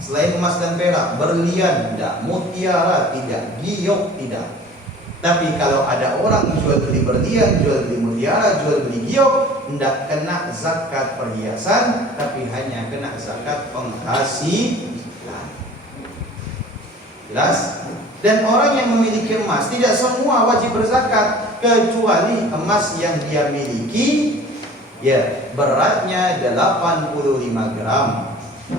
Selain emas dan perak, berlian tidak, mutiara tidak, giok tidak. Tapi kalau ada orang jual beli berlian, jual beli mutiara, jual beli giok, tidak kena zakat perhiasan, tapi hanya kena zakat penghasilan. Jelas? Dan orang yang memiliki emas tidak semua wajib berzakat, kecuali emas yang dia miliki beratnya 85 gram.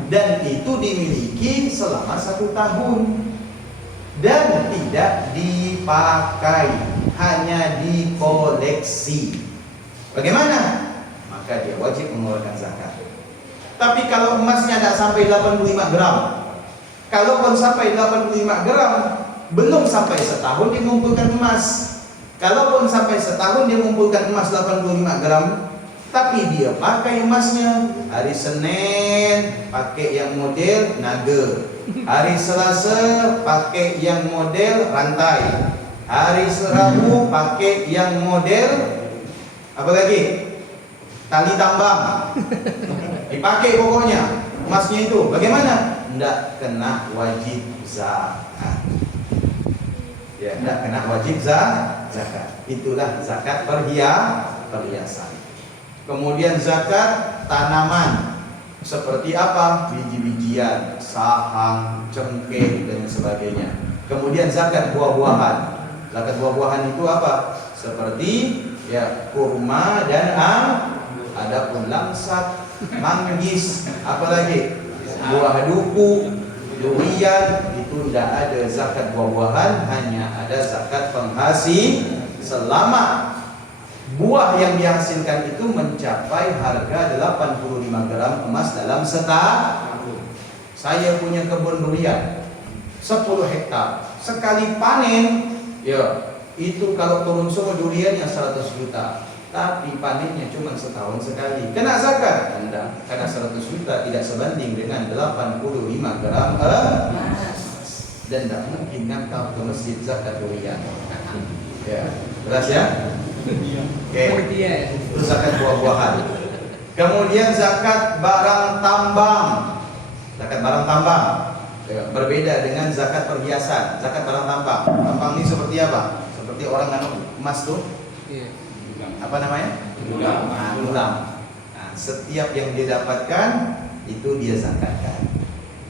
Dan itu dimiliki selama 1 tahun dan tidak dipakai, hanya dikoleksi. Bagaimana? Maka dia wajib mengeluarkan zakat. Tapi kalau emasnya tidak sampai 85 gram, kalaupun sampai 85 gram, belum sampai setahun dia mengumpulkan emas. Kalaupun sampai setahun dia mengumpulkan emas 85 gram, tapi dia pakai emasnya hari Senin pakai yang model naga, hari Selasa pakai yang model rantai, hari Rabu pakai yang model apa lagi? Tali tambang. Dipakai pokoknya emasnya itu. Bagaimana? Tidak kena wajib zakat. Ya, tidak kena wajib zakat. Itulah zakat perhiasan. Kemudian zakat tanaman. Seperti apa? Biji-bijian, sahang, cengkeh, dan sebagainya. Kemudian zakat buah-buahan. Zakat buah-buahan itu apa? Seperti ya kurma dan ada pun langsat, manggis, apalagi buah duku, durian. Itu tidak ada zakat buah-buahan, hanya ada zakat penghasil selama buah yang dihasilkan itu mencapai harga 85 gram emas dalam setahun. Saya punya kebun durian 10 hektar. Sekali panen, ya itu kalau turun semua duriannya 100 juta. Tapi panennya cuma setahun sekali. Kena zakat? Tidak, karena 100 juta tidak sebanding dengan 85 gram emas. Dan tidak mungkin ngantau ke masjid zakat durian. Ya, jelas ya? Oke, itu zakat buah-buahan. Kemudian zakat barang tambang. Zakat barang tambang berbeda dengan zakat perhiasan. Zakat barang tambang. Tambang ini seperti apa? Seperti orang nganuk emas tuh. Apa namanya? Tulang. Nah, setiap yang dia dapatkan itu dia zakatkan.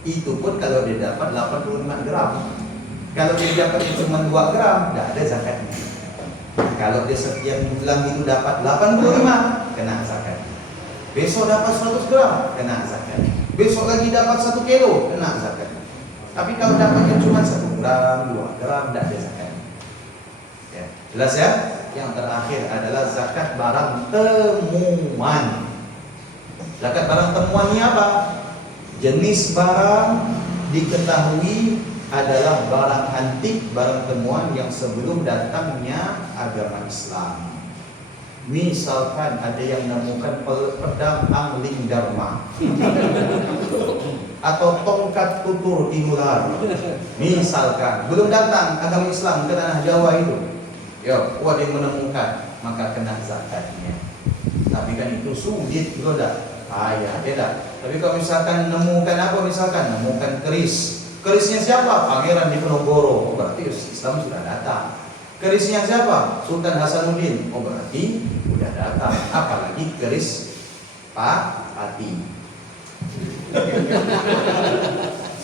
Itu pun kalau dia dapat 85 gram. Kalau dia dapat cuma 2 gram, tidak ada zakatnya. Kalau dia setiap bulan itu dapat 85, kena zakat. Besok dapat 100 gram, kena zakat. Besok lagi dapat 1 kilo, kena zakat. Tapi kalau dapatnya cuma 1 gram, 2 gram, tidak ada zakat. Ya, jelas ya? Yang terakhir adalah zakat barang temuan. Zakat barang temuannya apa? Jenis barang diketahui adalah barang antik, barang temuan yang sebelum datangnya agama Islam. Misalkan ada yang menemukan pedang angling dharma atau tongkat tutur timular. Misalkan belum datang agama Islam ke tanah Jawa itu, ya, ada yang menemukan, maka kena zakatnya. Tapi kan itu sulit, tidak? Ya, tidak. Tapi kalau misalkan menemukan apa? Misalkan menemukan keris. Kerisnya siapa? Pangeran Diponegoro. Oh, berarti Islam sudah datang. Kerisnya siapa? Sultan Hasanuddin. Oh, berarti sudah datang. Apalagi keris Pak Pati.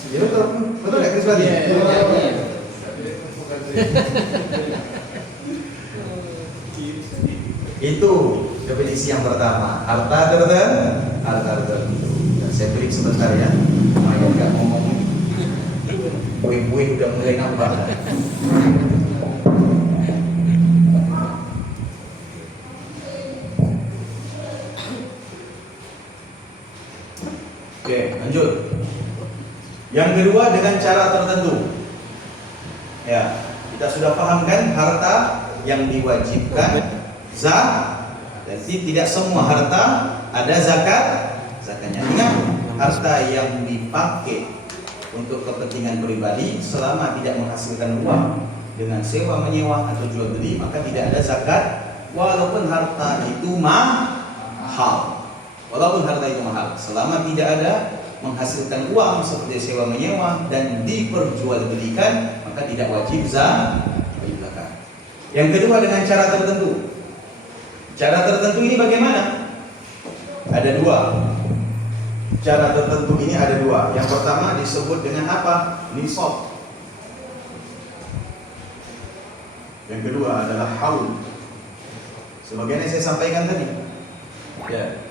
Ya, betul nggak keris Pati? Itu definisi yang pertama. Harta tertentu. Saya klik sebentar ya. Saya nggak ngomong. Buih-buih udah mulai nambah. Oke, lanjut. Yang kedua dengan cara tertentu. Ya, kita sudah paham kan harta yang diwajibkan zakat. Jadi tidak semua harta ada zakatnya. Ingat, harta yang dipakai untuk kepentingan pribadi selama tidak menghasilkan uang dengan sewa menyewa atau jual beli, maka tidak ada zakat walaupun harta itu mahal. Walaupun harta itu mahal, selama tidak ada menghasilkan uang seperti sewa menyewa dan diperjualbelikan, maka tidak wajib zakat. Yang kedua dengan cara tertentu. Cara tertentu ini bagaimana? Ada dua. Cara tertentu ini ada dua. Yang pertama disebut dengan apa? Nisab. Yang kedua adalah haul. Sebagaimana saya sampaikan tadi. Ya.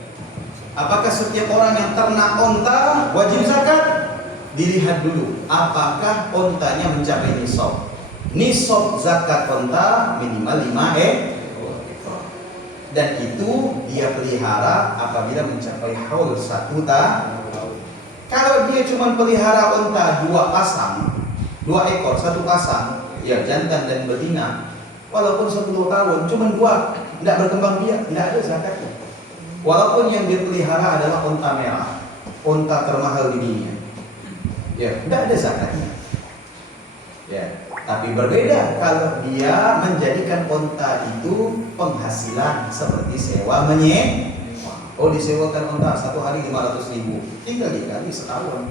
Apakah setiap orang yang ternak onta wajib zakat? Dilihat dulu, apakah ontanya mencapai nisab. Nisab zakat onta minimal 5 ekor. Dan itu dia pelihara apabila mencapai haul 1 tahun. Kalau dia cuma pelihara onta 2 pasang, 2 ekor 1 pasang, ya jantan dan betina, walaupun 10 tahun cuma 2, tidak berkembang biak, tidak ada zakatnya. Walaupun yang dia pelihara adalah onta merah, onta termahal di dunia, ya tidak ada zakatnya. Ya, tapi berbeda kalau dia menjadikan onta itu penghasilan seperti sewa menyewa. Oh, disewakan onta 1 hari 500.000, tinggal dikali setahun,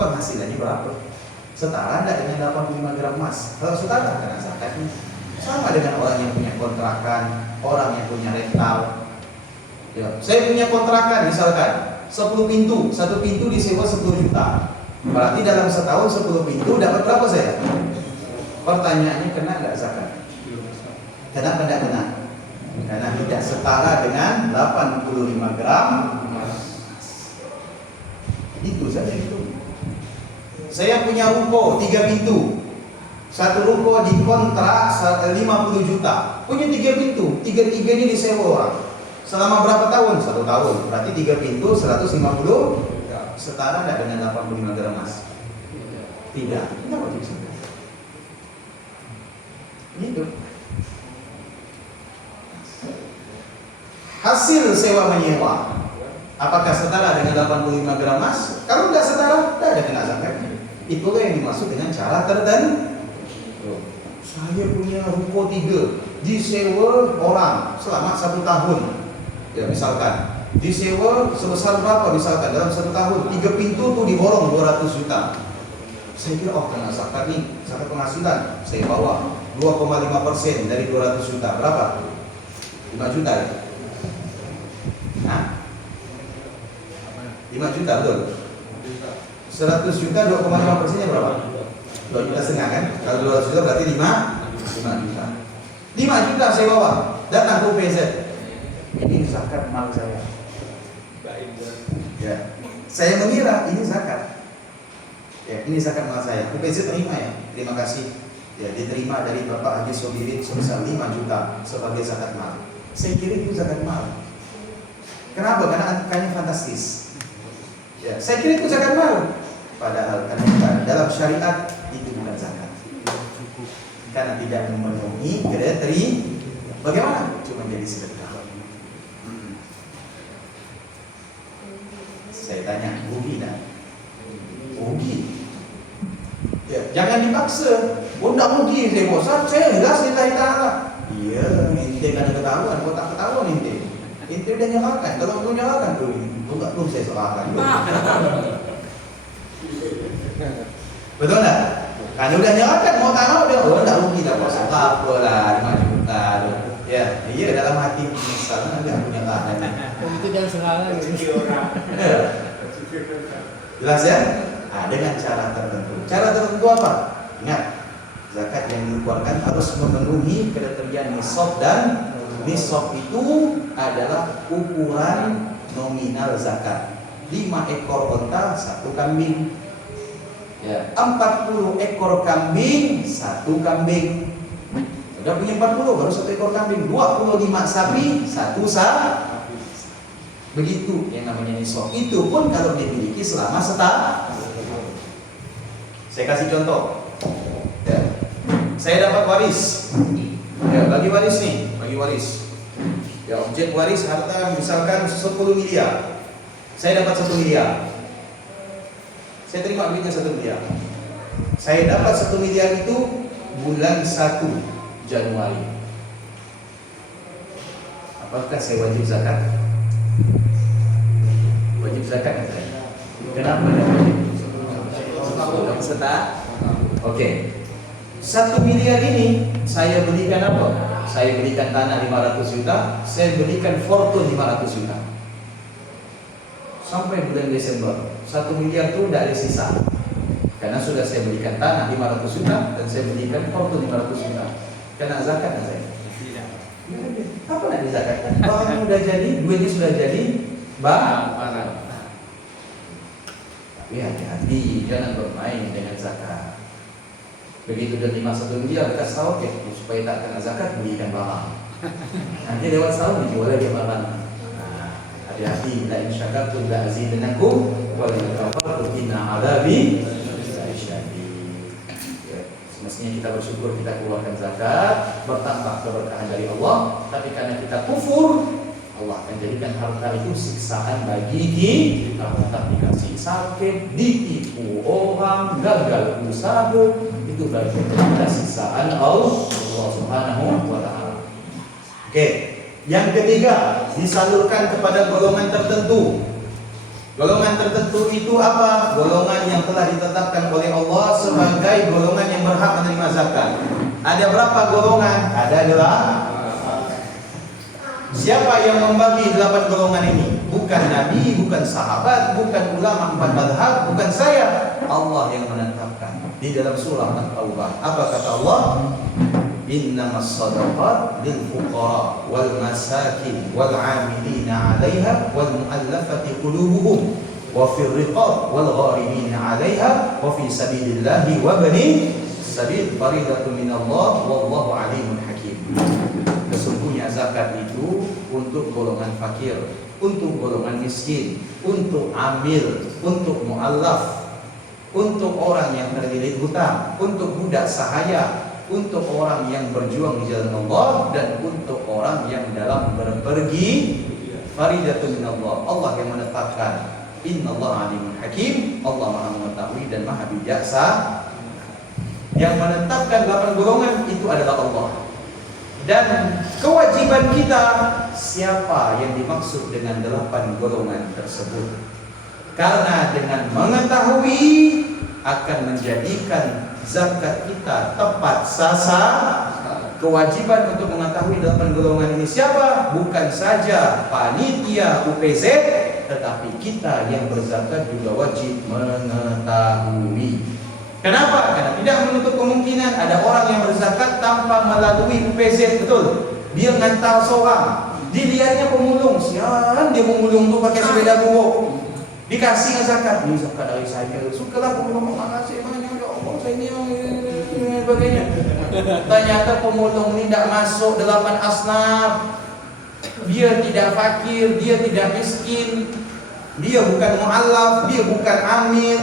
penghasilannya berapa? Setara tidak dengan 85 gram emas? Kalau setara kena zakatnya. Sama dengan orang yang punya kontrakan, orang yang punya rental. Ya, saya punya kontrakan misalkan 10 pintu, satu pintu disewa 10 juta. Berarti dalam setahun 10 pintu dapat berapa saya? Pertanyaannya, kena nggak zakat? Kenapa tidak kena? Karena tidak setara dengan 85 gram emas. Itu saja itu. Saya punya ruko 3 pintu. Satu ruko dikontrak 50 juta. Punya 3 pintu. 3 ini disewa orang. Selama berapa tahun? 1 tahun. Berarti 3 pintu 150. Setara tidak dengan 85 gram emas? Tidak. Kenapa bisa? Gitu. Hasil sewa menyewa, apakah setara dengan 85 gram emas? Kalau tidak setara, tidak ada kena zakatnya. Itulah yang dimaksud dengan cara tertentu. Saya punya ruko 3, disewa orang selama 1 tahun. Ya misalkan, disewa sebesar berapa misalkan dalam 1 tahun? 3 pintu tuh diborong 200 juta. Saya kira kena zakat nih, zakat penghasilan. Saya bawa 2,5% dari 200 juta. Berapa? 5 juta ya? Nah, 5 juta betul? 100 juta 2,5%-nya berapa? 2,5 juta kan? Kalau 200 juta berarti 5 juta. 5 juta saya bawa, datang ke UPZ. Ini zakat mal saya. Ya. Saya mengira ini zakat. Ya, ini zakat mal saya. UPZ terima ya. Terima kasih. Ya, diterima dari Bapak Haji Sobirin sebesar 5 juta sebagai zakat mal. Saya kira itu zakat mal. Kenapa? Karena angkanya fantastis. Ya, saya kira itu zakat mal. Padahal karena dalam syariat itu bukan zakat. Karena tidak memenuhi kriteria. Bagaimana? Cuma jadi sedekah. Saya tanya, rugi tak? Rugi. Ya, jangan dipaksa. Oh, tak rugi, saya bosan. Saya jelas lillahi ta'ala. Iya, ente kan ada ketahuan. Kalau tak ketahuan ente. Ente udah nyalakan. Kalau aku nyalakan tuh, enggak belum saya serahkan. Betul tak? Kan udah nyalakan, mau tak mau dia, oh tak rugi tak puasa apa lah, 5 juta. Ya, iya dalam hati misalnya nanti aku nyalakan. Itu jangan salah gitu. Jelas ya? Nah, dengan cara tertentu. Cara tertentu apa? Ingat, zakat yang dikeluarkan harus memenuhi kriteria nisab, dan nisab itu adalah ukuran nominal zakat. 5 ekor unta, 1 kambing. Ya, 40 ekor kambing, 1 kambing. Sudah punya 40 baru 1 ekor kambing. 25 sapi, 1 sapi. Begitu yang namanya nisab. Itu pun kalau dimiliki selama setahun. Saya kasih contoh. Ya. Saya dapat waris. Ya, bagi waris nih, bagi waris. Ya, objek waris harta misalkan 10 miliar. Saya dapat 1 miliar. Saya terima duitnya 1 miliar. Saya dapat 1 miliar itu bulan 1 Januari. Apakah saya wajib zakat? Wajib zakat kan saya? Kenapa tidak wajib? Peserta? Oke. 1 miliar ini saya belikan apa? Saya belikan tanah 500 juta, saya belikan fortune 500 juta. Sampai bulan Desember, 1 miliar itu tidak ada sisa. Karena sudah saya belikan tanah 500 juta dan saya belikan fortune 500 juta. Kena zakat kan saya? Tidak. Apa nak dizakatkan? Barang sudah jadi, duitnya sudah jadi, barang. Tapi hati-hati, jangan bermain dengan zakat. Begitu udah 51 miliar, kasih tahu ya, supaya tak kena zakat, belikan barang. Nanti lewat tahun dijual lagi barang. Hati-hati, la in syakartum la azidannakum wa la in kafartum inna adzabi lasyadid. Semestinya kita bersyukur kita keluarkan zakat, bertambah keberkahan dari Allah, tapi karena kita kufur, Allah akan jadikan harta itu siksaan bagi kita. Tetap dikasih sakit, ditipu orang, gagal usaha, itu bagian dari siksaan Allah Subhanahu wa taala. Oke. Yang ketiga, disalurkan kepada golongan tertentu. Golongan tertentu itu apa? Golongan yang telah ditetapkan oleh Allah sebagai golongan yang berhak menerima zakat. Ada berapa golongan? Ada 8. Siapa yang membagi 8 golongan ini? bukan nabi, bukan sahabat, bukan ulama 4 mazhab, bukan saya. Allah yang menetapkan. Di dalam surah At-Taubah, apa kata Allah? Innamas shadaqat lil fuqara wal masakin wal 'amilina 'alaiha wal mu'allafati qulubuhum wa fir riqab wal gharimina 'alaiha wa fi sabilillahi wa bani sabil faridatun minallah wallahu alimun hakim. Sesungguhnya zakat itu untuk golongan fakir, untuk golongan miskin, untuk amil, untuk mu'allaf, untuk orang yang terlilit hutang, untuk budak sahaya, untuk orang yang berjuang di jalan Allah, dan untuk orang yang dalam berpergi. Faridatun minallah, Allah yang menetapkan. Innallaha alimun hakim, Allah Maha mengetahui dan Maha bijaksana. Yang menetapkan 8 golongan itu adalah Allah. Dan kewajiban kita, siapa yang dimaksud dengan 8 golongan tersebut? Karena dengan mengetahui akan menjadikan zakat kita tepat sasaran. Kewajiban untuk mengetahui 8 golongan ini siapa? Bukan saja panitia UPZ, tetapi kita yang berzakat juga wajib mengetahui. Kenapa? Karena tidak menutup kemungkinan ada orang yang berzakat tanpa melalui UPZ, betul? Dia ngantar seorang, dilihatnya pemulung, sialan dia pemulung tuh pakai sepeda gowok. Dikasih zakat, ini zakat dari saya. Sukalah pemulung, makasih banyak ya Allah, saya ini sebagainya. Ternyata pemulung ini tidak masuk 8 asnaf. Dia tidak fakir, dia tidak miskin, dia bukan mu'allaf, dia bukan amil,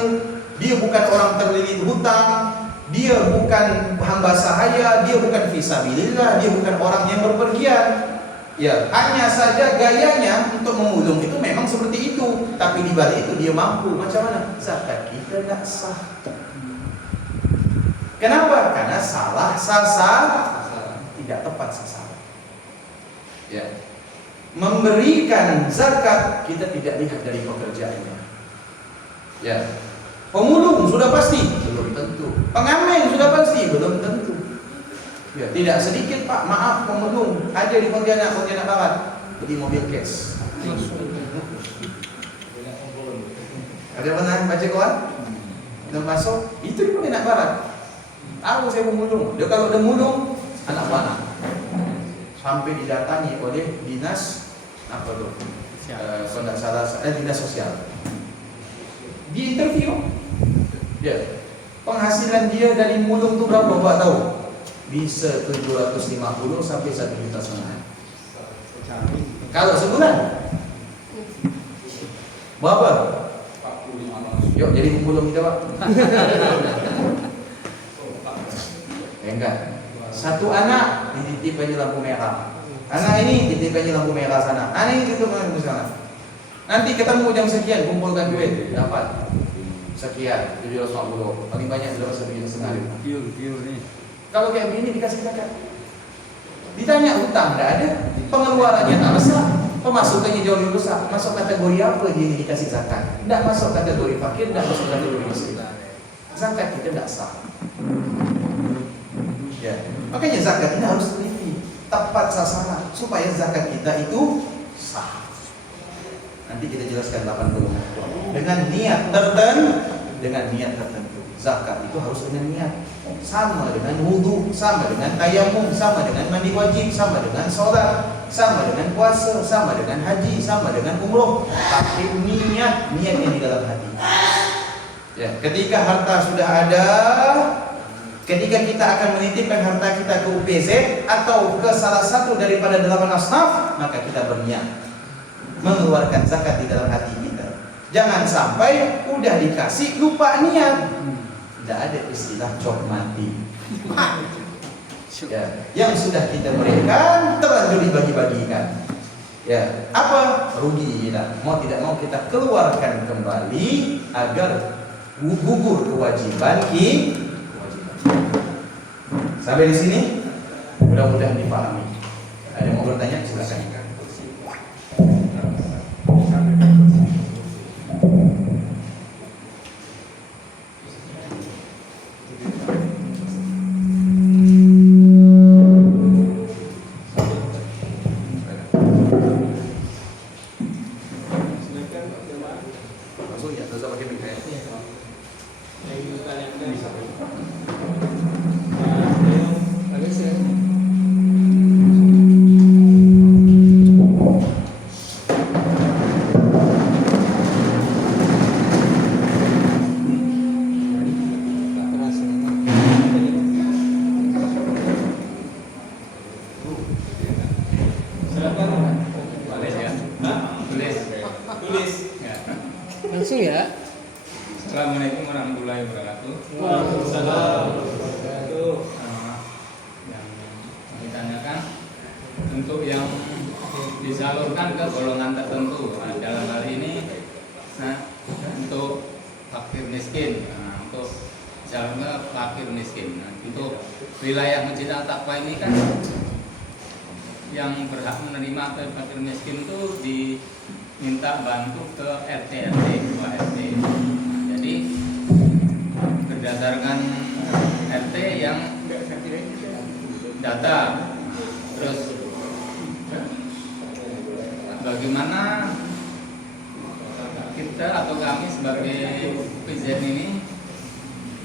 dia bukan orang terlilit hutang, dia bukan hamba sahaya, dia bukan fisabilillah, dia bukan orang yang berpergian. Ya, hanya saja gayanya untuk memulung itu memang seperti itu, tapi di balik itu dia mampu. Macam mana? Zakat kita tidak sah. Kenapa? Karena salah sasaran, tidak tepat sasaran. Ya. Memberikan zakat kita tidak lihat dari pekerjaannya. Ya. Pemulung sudah pasti, belum tentu. Pengamen sudah pasti, belum tentu. Ya, tidak sedikit Pak, maaf pemulung ada di Pontianak Barat, beli mobil cash. Ada pernah baca Quran? Dan masuk, itu di Pontianak Barat. Tahu saya pemulung. Dia kalau udah mulung, anak panah. Sampai didatangi oleh dinas apa tuh? Kalau tidak salah, dinas sosial. Di interview, ya, penghasilan dia dari mulung itu berapa Bapak tahu? Bisa 750 sampai 1,5 juta. Kalau sebulan berapa? 45. Yuk jadi pemulung kita Pak. Enggak. Satu anak dititip aja lampu merah. Anak ini dititip aja lampu merah sana. Anak ini dititip lampu sana. Nanti ketemu jam sekian, kumpulkan duit, dapat sekian, 750. Paling banyak 2,5 juta. Kalau kayak begini dikasih zakat. Ditanya utang tidak ada, pengeluarannya tak besar, pemasukannya jauh lebih besar. Masuk kategori apa dia ini dikasih zakat? Tidak masuk kategori fakir, tidak masuk kategori miskin. Zakat kita tidak sah. Ya, makanya zakat ini harus teliti, tepat sasaran supaya zakat kita itu sah. Nanti kita jelaskan 8 golongan dengan niat tertentu. Zakat itu harus dengan niat. Sama dengan wudu, sama dengan tayamum, sama dengan mandi wajib, sama dengan sholat, sama dengan puasa, sama dengan haji, sama dengan umroh. Tapi niat yang di dalam hati. Ya, ketika harta sudah ada, ketika kita akan menitipkan harta kita ke UPZ atau ke salah satu daripada 8 asnaf, maka kita berniat mengeluarkan zakat di dalam hati kita. Jangan sampai udah dikasih lupa niat. Tidak ada istilah cok mati. Ya, yang sudah kita berikan terlanjur dibagi-bagikan. Ya, apa rugi kita? Mau tidak mau kita keluarkan kembali agar gugur kewajiban kita. Sampai di sini mudah-mudahan dipahami. Ada yang mau bertanya silakan. Tulis ya. Tulis. Ya. Langsung ya. Assalamualaikum warahmatullahi wabarakatuh. Waalaikumsalam. Yang kami tanyakan untuk yang disalurkan ke golongan tertentu. Nah, dalam hal ini, untuk fakir miskin, untuk disalurkan ke fakir miskin. Nah, untuk wilayah Masjid Al-Taqwa ini kan yang berhak menerima ke fakir miskin itu diminta bantu ke RT, ketua RT. Jadi berdasarkan RT yang data, terus bagaimana kita atau kami sebagai PZ ini,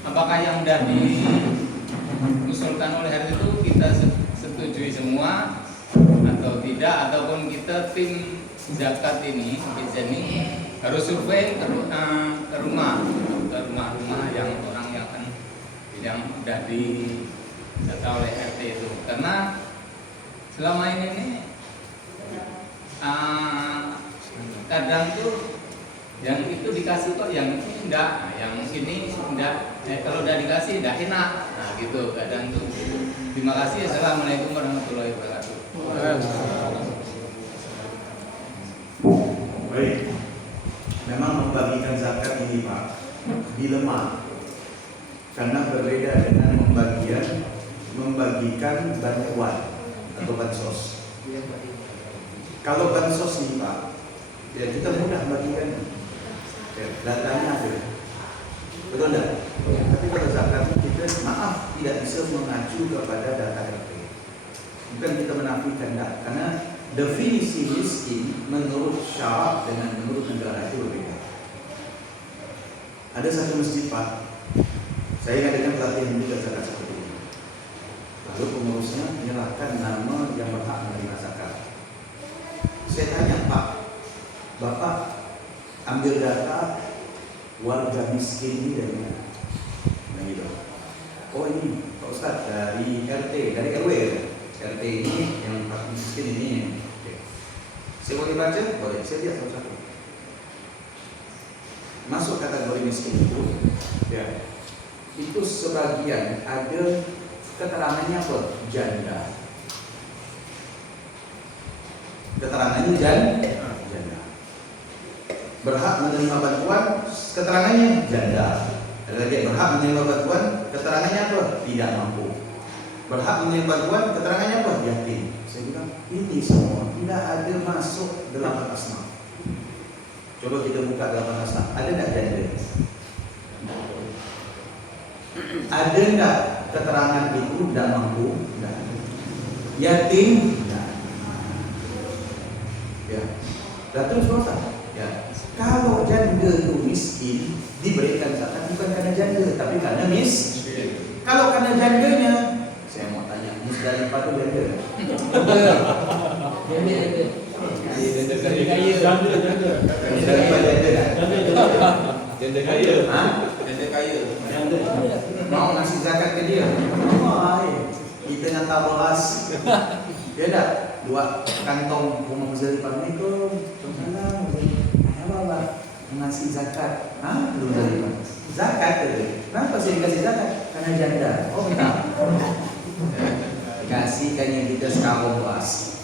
apakah yang sudah diusulkan oleh RT itu kita setujui semua atau tidak, ataupun kita tim zakat ini, PZ ini harus survei ke rumah-rumah yang orang yang sudah didata oleh RT itu, karena selama ini kadang tuh yang itu dikasih kok yang ini enggak, yang ini enggak, kalau udah dikasih enggak enak, nah gitu kadang tuh. Terima kasih. Assalamualaikum warahmatullahi wabarakatuh. Baik, memang membagikan zakat ini Pak dilema karena berbeda dengan membagikan bantuan atau bansos. Kalau bansos ini Pak, ya kita mudah bagikan, ya, datanya ada, betul enggak? Tapi kalau zakat kita maaf tidak bisa mengacu kepada data RT. Bukan kita menafikan enggak, karena definisi miskin menurut syarak dengan menurut negara itu berbeda. Ada satu masjid Pak, saya ngadakan pelatihan juga zakat seperti ini. Lalu pengurusnya menyerahkan nama yang berhak menerima zakat. Saya tanya, Pak, Bapak ambil data warga miskin ini dari mana? Nah gitu. Oh ini Pak Ustadz dari RT, dari RW ya? RT ini yang Pak miskin ini. Oke. Saya boleh baca? Boleh, saya lihat satu-satu. Masuk kategori miskin itu, ya, itu sebagian ada keterangannya apa? Janda. Keterangannya janda. Berhak menerima bantuan, keterangannya janda. Ada lagi berhak menerima bantuan, keterangannya apa? Tidak mampu. Berhak menerima bantuan, keterangannya apa? Yatim. Saya bilang ini semua tidak ada masuk dalam asma. Coba kita buka dalam asma. Ada tidak janda? Ada tidak keterangan itu tidak mampu? Tidak. Yatim? Tidak. Ya. Dan terus ya. Kalau janda itu miskin diberikan zakat bukan karena janda, tapi karena miskin. Kalau karena jandanya, saya mau tanya, Musdalifah itu janda? Janda kaya. Janda kaya. Mau ngasih zakat ke dia? Di tengah tabelas. Ya dah, 2 kantong rumah Musdalifah ini kok. Ngasih zakat, belum dari zakat itu. Kenapa sih dikasih zakat? Karena janda. Oh benar. Kasih kayaknya kita sekarang bahas.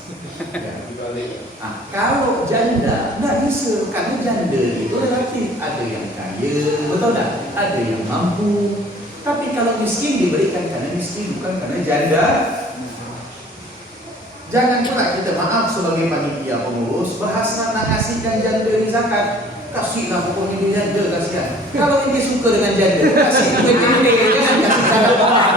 Kalau janda, nggak bisa karena janda itu relatif. Ada yang kaya, betul tak? Ada yang mampu. Tapi kalau miskin diberikan karena miskin, bukan karena janda. Jangan pula kita maaf sebagai panitia pengurus bahas nak kasihkan janda ini zakat. Kasihlah pokoknya dia janda, kasihan. Kalau ini suka dengan janda, kasih ke janda, jangan kasih zakat orang.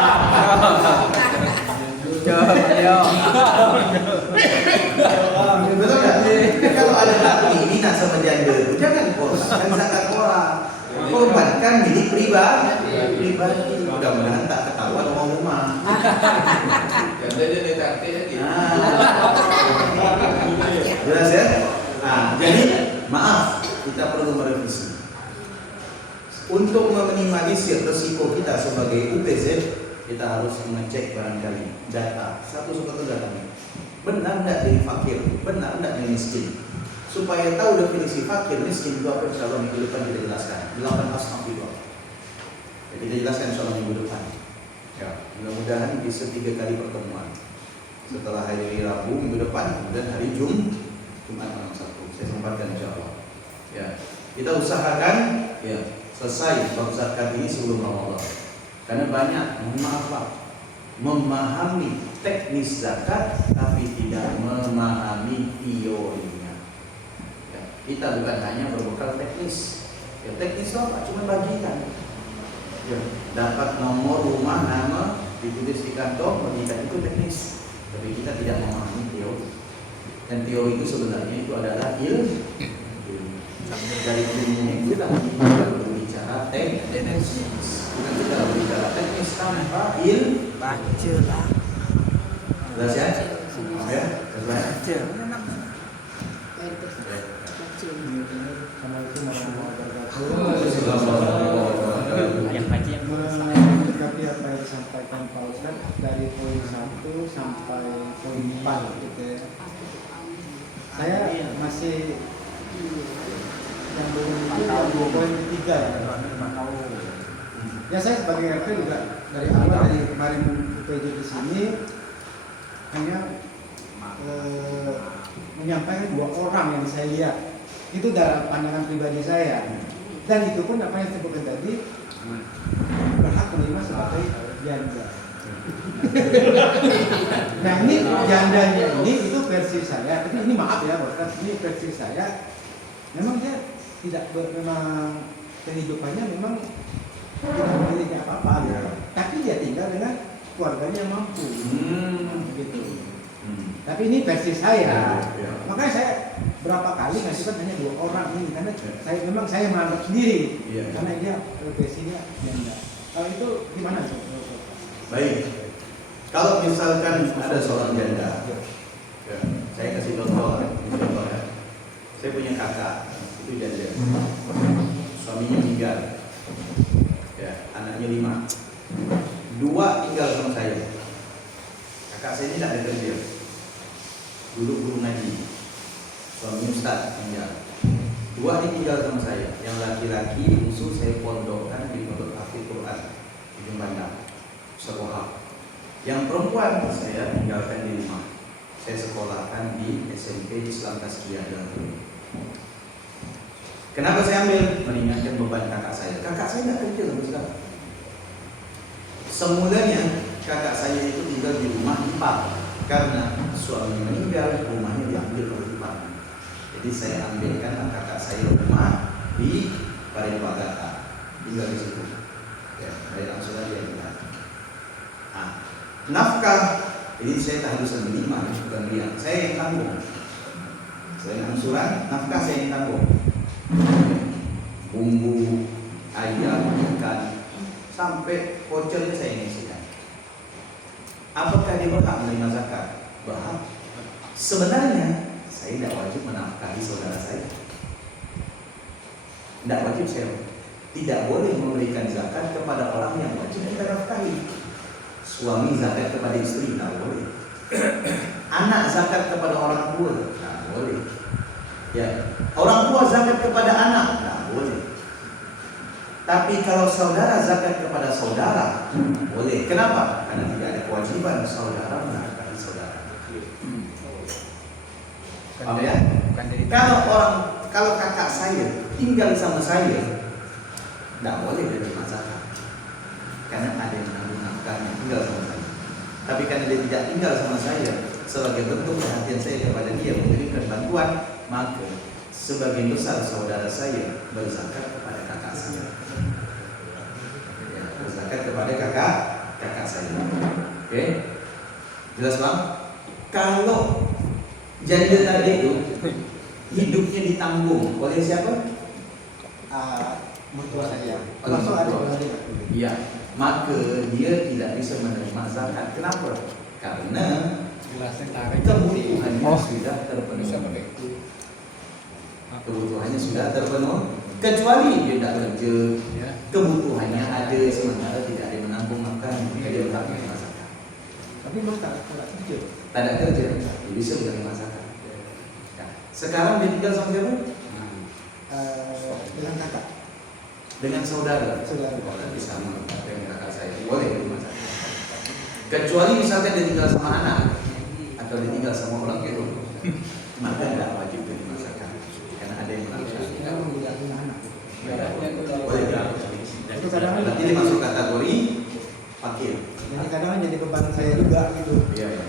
Betul tak? Kalau ada hati minat sama janda, jangan korbankan zakat orang. Korbankan milik pribadi. Mudah-mudahan tak ketahuan orang rumah. Janda dia taktik lagi. Jelas ya? Jadi maaf, kita perlu merevisi. Untuk meminimalisir risiko kita sebagai UPZ, kita harus mengecek barangkali data. Satu data. Benar enggak jadi fakir? Benar enggak jadi miskin? Supaya tahu definisi fakir, miskin itu apa, insyaallah minggu depan kita jelaskan. 8 astagfirullah. Ya, kita jelaskan insyaallah minggu depan. Ya, mudah-mudahan bisa 3 kali pertemuan. Setelah hari Rabu minggu depan, kemudian hari Jumat malam Sabtu. Saya sempatkan insyaallah. Ya, kita usahakan ya selesai bab zakat ini sebelum Ramadan. Karena banyak, mohon maaf Pak, memahami teknis zakat tapi tidak memahami teorinya. Ya, kita bukan hanya berbekal teknis. Ya, teknis itu apa? Cuma bagikan. Ya, dapat nomor rumah, nama, ditulis di kantong, bagikan, itu teknis. Tapi kita tidak memahami teori. Dan teori itu sebenarnya itu adalah ilmu. Dari ilmunya kita berbicara teknis. Bukan kita berbicara teknis tanpa ilmu. Baca lah. Jelas ya? Ya, jelas. Menanggapi apa yang disampaikan Pak Ustadz dari poin 1 sampai poin 4 gitu ya. Saya masih yang belum tahu poin ketiga ya. Ya saya sebagai RT juga dari awal dari kemarin PJ di sini hanya menyampaikan 2 orang yang saya lihat itu dalam pandangan pribadi saya, dan itu pun apa yang saya sebutkan tadi berhak menerima sebagai janda. Nah ini jandanya ini itu versi saya, tapi ini maaf ya Bapak, ini versi saya. Memang dia tidak memang kehidupannya memang tidak memiliki apa-apa, ya. Tapi dia tinggal dengan keluarganya yang mampu, gitu. Tapi ini versi saya. Makanya saya berapa kali ngasihkan hanya 2 orang ini karena saya menganggap sendiri, karena dia versinya janda. Kalau itu gimana sih? Baik. Kalau misalkan ada seorang janda, ya, saya kasih contoh ya. Saya punya kakak, itu janda. Suaminya meninggal. Ya, anaknya 5. 2 tinggal sama saya. Kakak saya ini tidak ada kerja. Dulu guru ngaji. Suami ustaz meninggal. 2 ini tinggal sama saya. Yang laki-laki musuh saya pondokkan di pondok Hafidz Quran di Jembatan sekolah. Yang perempuan saya tinggalkan di rumah. Saya sekolahkan di SMP Islam Tasqiyah Jalan. Kenapa saya ambil? Meringankan beban kakak saya. Kakak saya tidak kerja sampai sekarang. Semulanya kakak saya itu tinggal di rumah ipar karena suami meninggal, rumahnya diambil oleh ipar. Jadi saya ambilkan kakak saya rumah di Parepagata, tinggal di situ. Ya, saya langsung aja tinggal. Nah, nafkah, ini saya tahadusan berlima, bukan dia. Saya yang tanggung. Selain angsuran, nafkah saya yang tanggung. Bumbu, ayam, ikan, sampai vouchernya saya yang isikan. Apakah dia berhak menerima zakat? Berhak. Sebenarnya saya tidak wajib menafkahi saudara saya. Tidak wajib saya. Tidak boleh memberikan zakat kepada orang yang wajib kita nafkahi. Suami zakat kepada istri tidak boleh. Anak zakat kepada orang tua tidak boleh. Ya, orang tua zakat kepada anak tidak boleh. Tapi kalau saudara zakat kepada saudara boleh. Kenapa? Karena tidak ada kewajiban saudara menafkahi saudara. Paham ya? Kalau kakak saya tinggal sama saya, tidak boleh menerima zakat. Karena ada yang menanggung nafkahnya tinggal sama saya. Tapi karena dia tidak tinggal sama saya, sebagai bentuk perhatian saya kepada dia memberikan bantuan, maka sebagian besar saudara saya berzakat kepada kakak saya. Ya, berzakat kepada kakak saya. Oke, jelas bang? Kalau janda tadi itu hidupnya ditanggung oleh siapa? Mertua saya. Langsung ada berarti. Iya, maka dia tidak bisa menerima zakat. Kenapa? Karena kebutuhannya sudah terpenuhi. Kebutuhannya sudah terpenuhi. Kecuali dia tidak kerja, kebutuhannya ada sementara tidak ada menanggung, maka dia berhak menerima zakat. Tapi mas tak kerja. tak ada kerja, dia bisa menerima zakat. Nah, sekarang dia tinggal sama siapa? Dengan kakak, Dengan saudara. saudara. Oh, nanti sama dengan kakak saya, boleh menerima zakat. Kecuali misalkan dia tinggal sama anak atau dia tinggal sama orang tua, maka tidak wajib menerima zakat karena ada yang melarang. Kita menggunakan anak. Boleh tidak? Itu kadang Nanti dia masuk kategori fakir. jadi kadang jadi beban saya juga gitu. Iya, iya.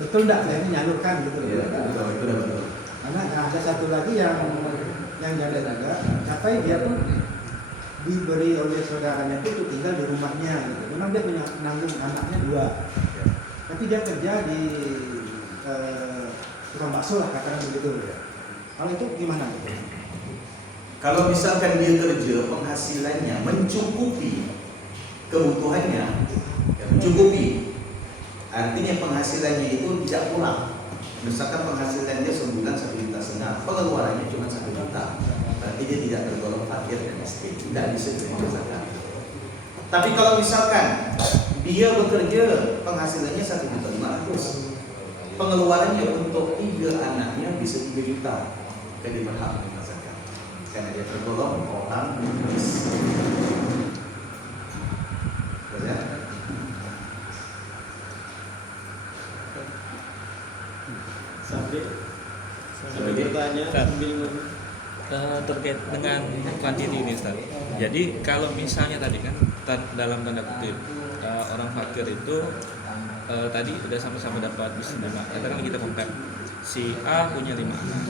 Betul enggak saya ini nyalurkan gitu. Iya, betul, itu udah betul. Karena ada satu lagi yang janda juga, sampai dia pun diberi oleh saudaranya itu untuk tinggal di rumahnya gitu. Memang dia punya nanggung anaknya 2. Tapi dia kerja di tukang bakso lah katakan begitu. Kalau itu gimana? Kalau misalkan dia kerja penghasilannya mencukupi kebutuhannya, ya, mencukupi, artinya penghasilannya itu tidak kurang. Misalkan penghasilannya sebulan 1,5 juta, pengeluarannya cuma 1 juta, berarti dia tidak tergolong fakir dan miskin, tidak bisa terima zakat. Tapi kalau misalkan dia bekerja penghasilannya 1,5 juta, pengeluarannya untuk 3 anaknya bisa 3 juta, jadi berhak menerima zakat karena dia tergolong orang miskin. Betul ya? Sampai bertanya terkait dengan kuantiti ini Ustaz. Jadi kalau misalnya tadi kan dalam tanda kutip orang fakir itu tadi udah sama-sama dapat bisa 5. Katakan kita compare si A punya 5 anak,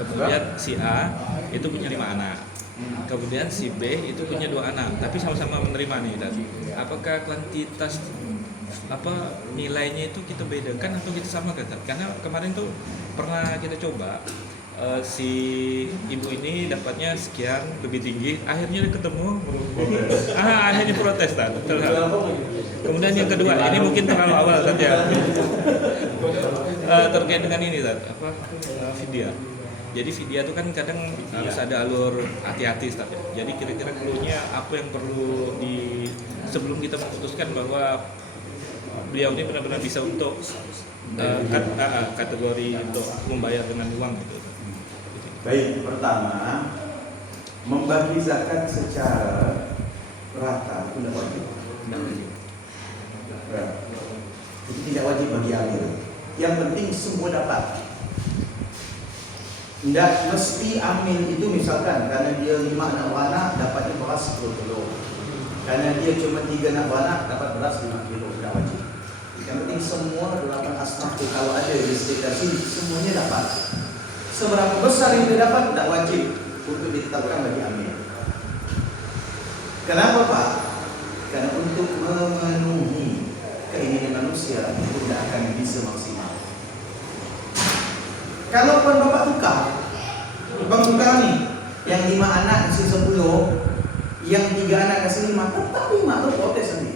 kemudian si A itu punya 5 anak, kemudian si B itu punya 2 anak, tapi sama-sama menerima nih. Dan apakah kuantitas nilainya itu kita bedakan atau kita samakan? Karena kemarin tuh pernah kita coba si ibu ini dapatnya sekian lebih tinggi, akhirnya dia ketemu akhirnya protes kan. Kemudian yang kedua, ini mungkin terlalu awal saja terkait dengan ini fidyah. Jadi fidyah itu kan kadang harus ada alur hati-hati Ustaz. Jadi kira-kira perlunya apa yang perlu sebelum kita memutuskan bahwa beliau ini benar-benar bisa untuk kategori untuk membayar dengan uang gitu. Baik, pertama membagi zakat secara rata itu tidak wajib. Itu tidak wajib bagi amil. Yang penting semua dapat. Tidak mesti amil itu misalkan karena dia 5 anak anak dapatnya beras 10 kilo. Karena dia cuma 3 anak anak dapat beras 5 kilo, tidak wajib. Yang penting semua 8 asnaf itu kalau ada di sekitar sini semuanya dapat. Seberapa besar yang dia dapat tidak wajib untuk ditetapkan bagi amil. Kenapa Pak? Karena untuk memenuhi keinginan manusia itu tidak akan bisa maksimal. Kalaupun Bapak tukar, Bang tukar nih, yang 5 anak kasih 10, yang 3 anak kasih 5, tetap 5 tuh protes nanti.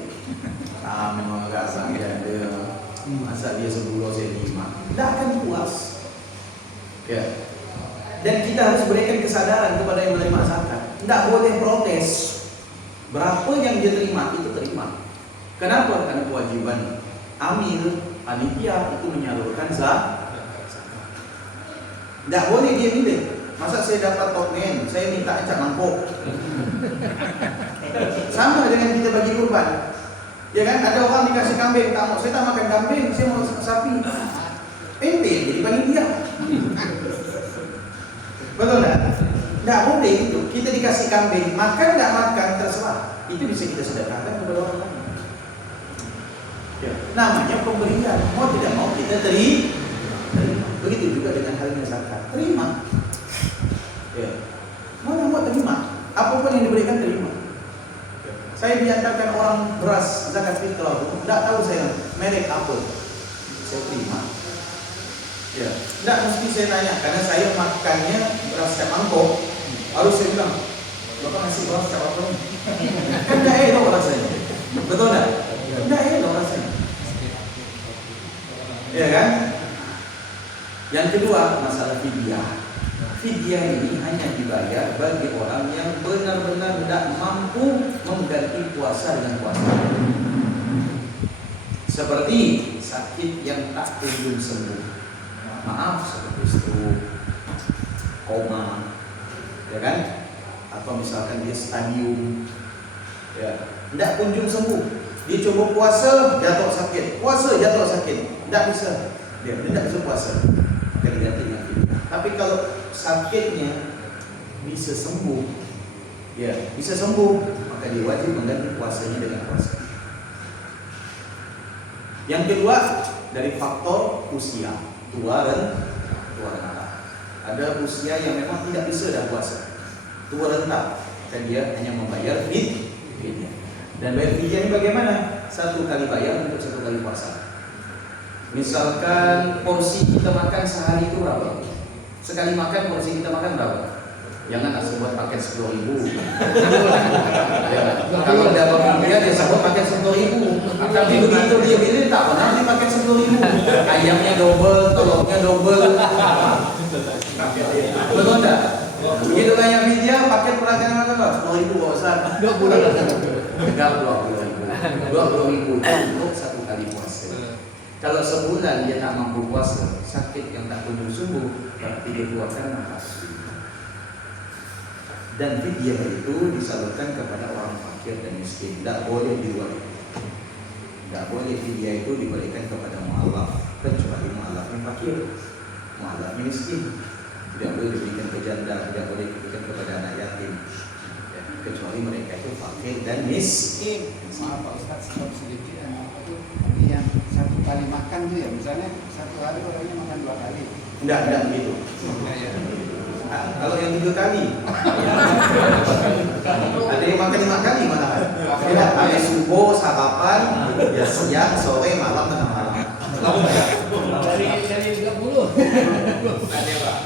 Memang agak sangat ada. Masa dia 10 saya 5, tidak akan puas. Ya. Dan kita harus berikan kesadaran kepada yang menerima zakat. Tidak boleh protes. Berapa yang dia terima itu terima. Kenapa? Karena kewajiban amil panitia itu menyalurkan zakat. Tidak boleh dia milih. Masa saya dapat tokmen, saya minta acak mangkok. Sama dengan kita bagi kurban. Ya kan? Ada orang dikasih kambing, tak mau, saya tak makan kambing, saya mau sapi. Ente jadi panitia. Betul tak? Tidak boleh itu. Kita dikasih kambing, makan tidak makan terserah. Itu bisa kita sedekahkan kepada orang lain. Ya. Namanya pemberian. Mau tidak mau kita terima. Begitu juga dengan halnya zakat. Terima. Ya. Mau terima. Apapun yang diberikan terima. Saya diantarkan orang beras zakat fitrah, tidak tahu saya merek apa. Saya terima. Ya, tidak mesti saya tanya karena saya makannya beras cap mangkok. Harus saya bilang, Bapak ngasih beras cap apa? Kan tidak elok rasanya. Betul tak? Tidak elok rasanya. Ya kan? Yang kedua masalah fidyah. Fidyah ini hanya dibayar bagi orang yang benar-benar tidak mampu mengganti puasa dengan puasa. Seperti sakit yang tak kunjung sembuh. Maaf, seperti stroke, koma, ya kan? Atau misalkan dia stadium, ya, tidak kunjung sembuh. Dia coba puasa, jatuh sakit, puasa jatuh sakit, tidak bisa, dia tidak bisa puasa. Maka diganti dengan fidyah. Tapi kalau sakitnya bisa sembuh, ya bisa sembuh, maka dia wajib mengganti puasanya dengan puasa. Yang kedua, dari faktor usia, tua renta. Ada usia yang memang tidak bisa dah puasa, tua renta, dan dia hanya membayar fidyah. Dan bayar fidyah ini bagaimana? 1 kali bayar untuk 1 kali puasa. Misalkan porsi kita makan sehari itu berapa? Sekali makan porsi kita makan berapa? Jangan asal buat paket 10.000. Ya, kalau dia bawa dia sebut paket 10.000. Tapi begitu dia beli tak pernah dia paket 10.000. Ayamnya double, telurnya double. Betul tak? Begitu kayak media paket peragaan apa? 10.000 Pak Ustaz. 20.000 untuk 1 kali puasa. Kalau sebulan dia tak mampu puasa, sakit yang tak kunjung sembuh, berarti dia keluarkan nafas. Dan fidyah itu disalurkan kepada orang fakir dan miskin. Tidak boleh diwali. Tidak boleh fidyah itu diberikan kepada mu'alaf, kecuali mu'alaf yang fakir, mu'alaf yang miskin. Tidak boleh diberikan ke janda, tidak boleh diberikan kepada anak yatim, ya, kecuali mereka itu fakir dan miskin. Maaf Pak Ustaz, stop sedikit. Yang 1 kali makan tuh ya, misalnya 1 hari orangnya makan 2 kali. Tidak begitu. Kalau yang 3 kali, ada yang makan 5 kali malahan. Tidak, ada subuh, sarapan, ya siang, sore, malam, tengah malam. Dari 30. Tanya Pak,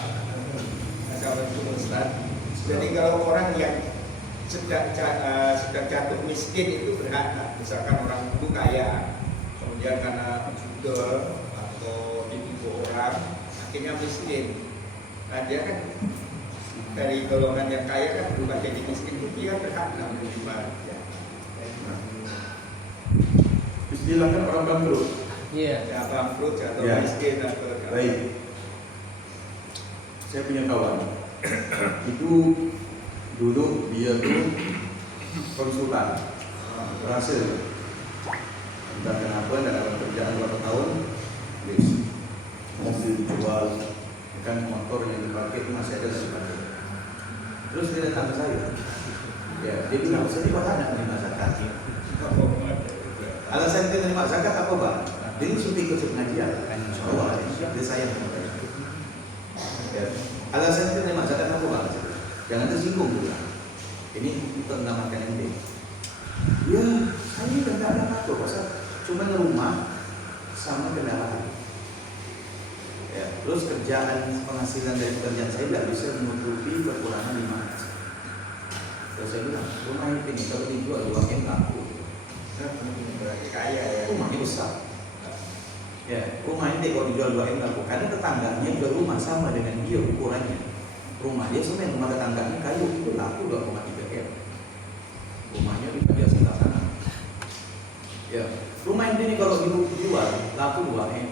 Assalamualaikum Ustaz. Jadi kalau orang yang sedang jatuh miskin itu berhak, misalkan orang itu kaya, kemudian karena judul atau ditipu orang, akhirnya miskin. Nah dia kan dari golongan yang kaya kan bukan jadi miskin, dia berhak menerima. Istilahkan orang bangkrut. Iya. Ya bangkrut atau Ya. miskin atau Baik. Saya punya kawan. Itu dulu dia tuh konsultan, berhasil. Entah kenapa tidak dapat kerjaan berapa tahun, mobil dijual, kan motor yang dipakai itu masih ada dipakai. Terus dia datang ke saya. Ya, dia bilang saya tidak ada menerima zakat. Alasan dia menerima zakat apa Bang? Dia ini sudah ikut pengajian. Insyaallah dia sayang kepada saya. Ya. Alasan dia menerima zakat apa Bang? Jangan tersinggung juga. Ini untuk mengamalkan ente. Ya, saya ini tidak ada apa-apa, pasal cuma rumah sama kendaraan. Ya, terus kerjaan penghasilan dari pekerjaan saya tidak bisa menutupi kekurangan 5. Terus saya bilang, rumah ini kalau dijual 2 M laku. berarti kaya ya. Rumahnya besar. Ya, rumah ini kalau dijual 2 M laku. Karena tetangganya jual rumah sama dengan dia ukurannya. Rumah dia sama yang rumah tetangganya kayu itu laku 2,3 M. Rumahnya di bagian sebelah sana. Ya, rumah ini kalau dijual laku 2 M.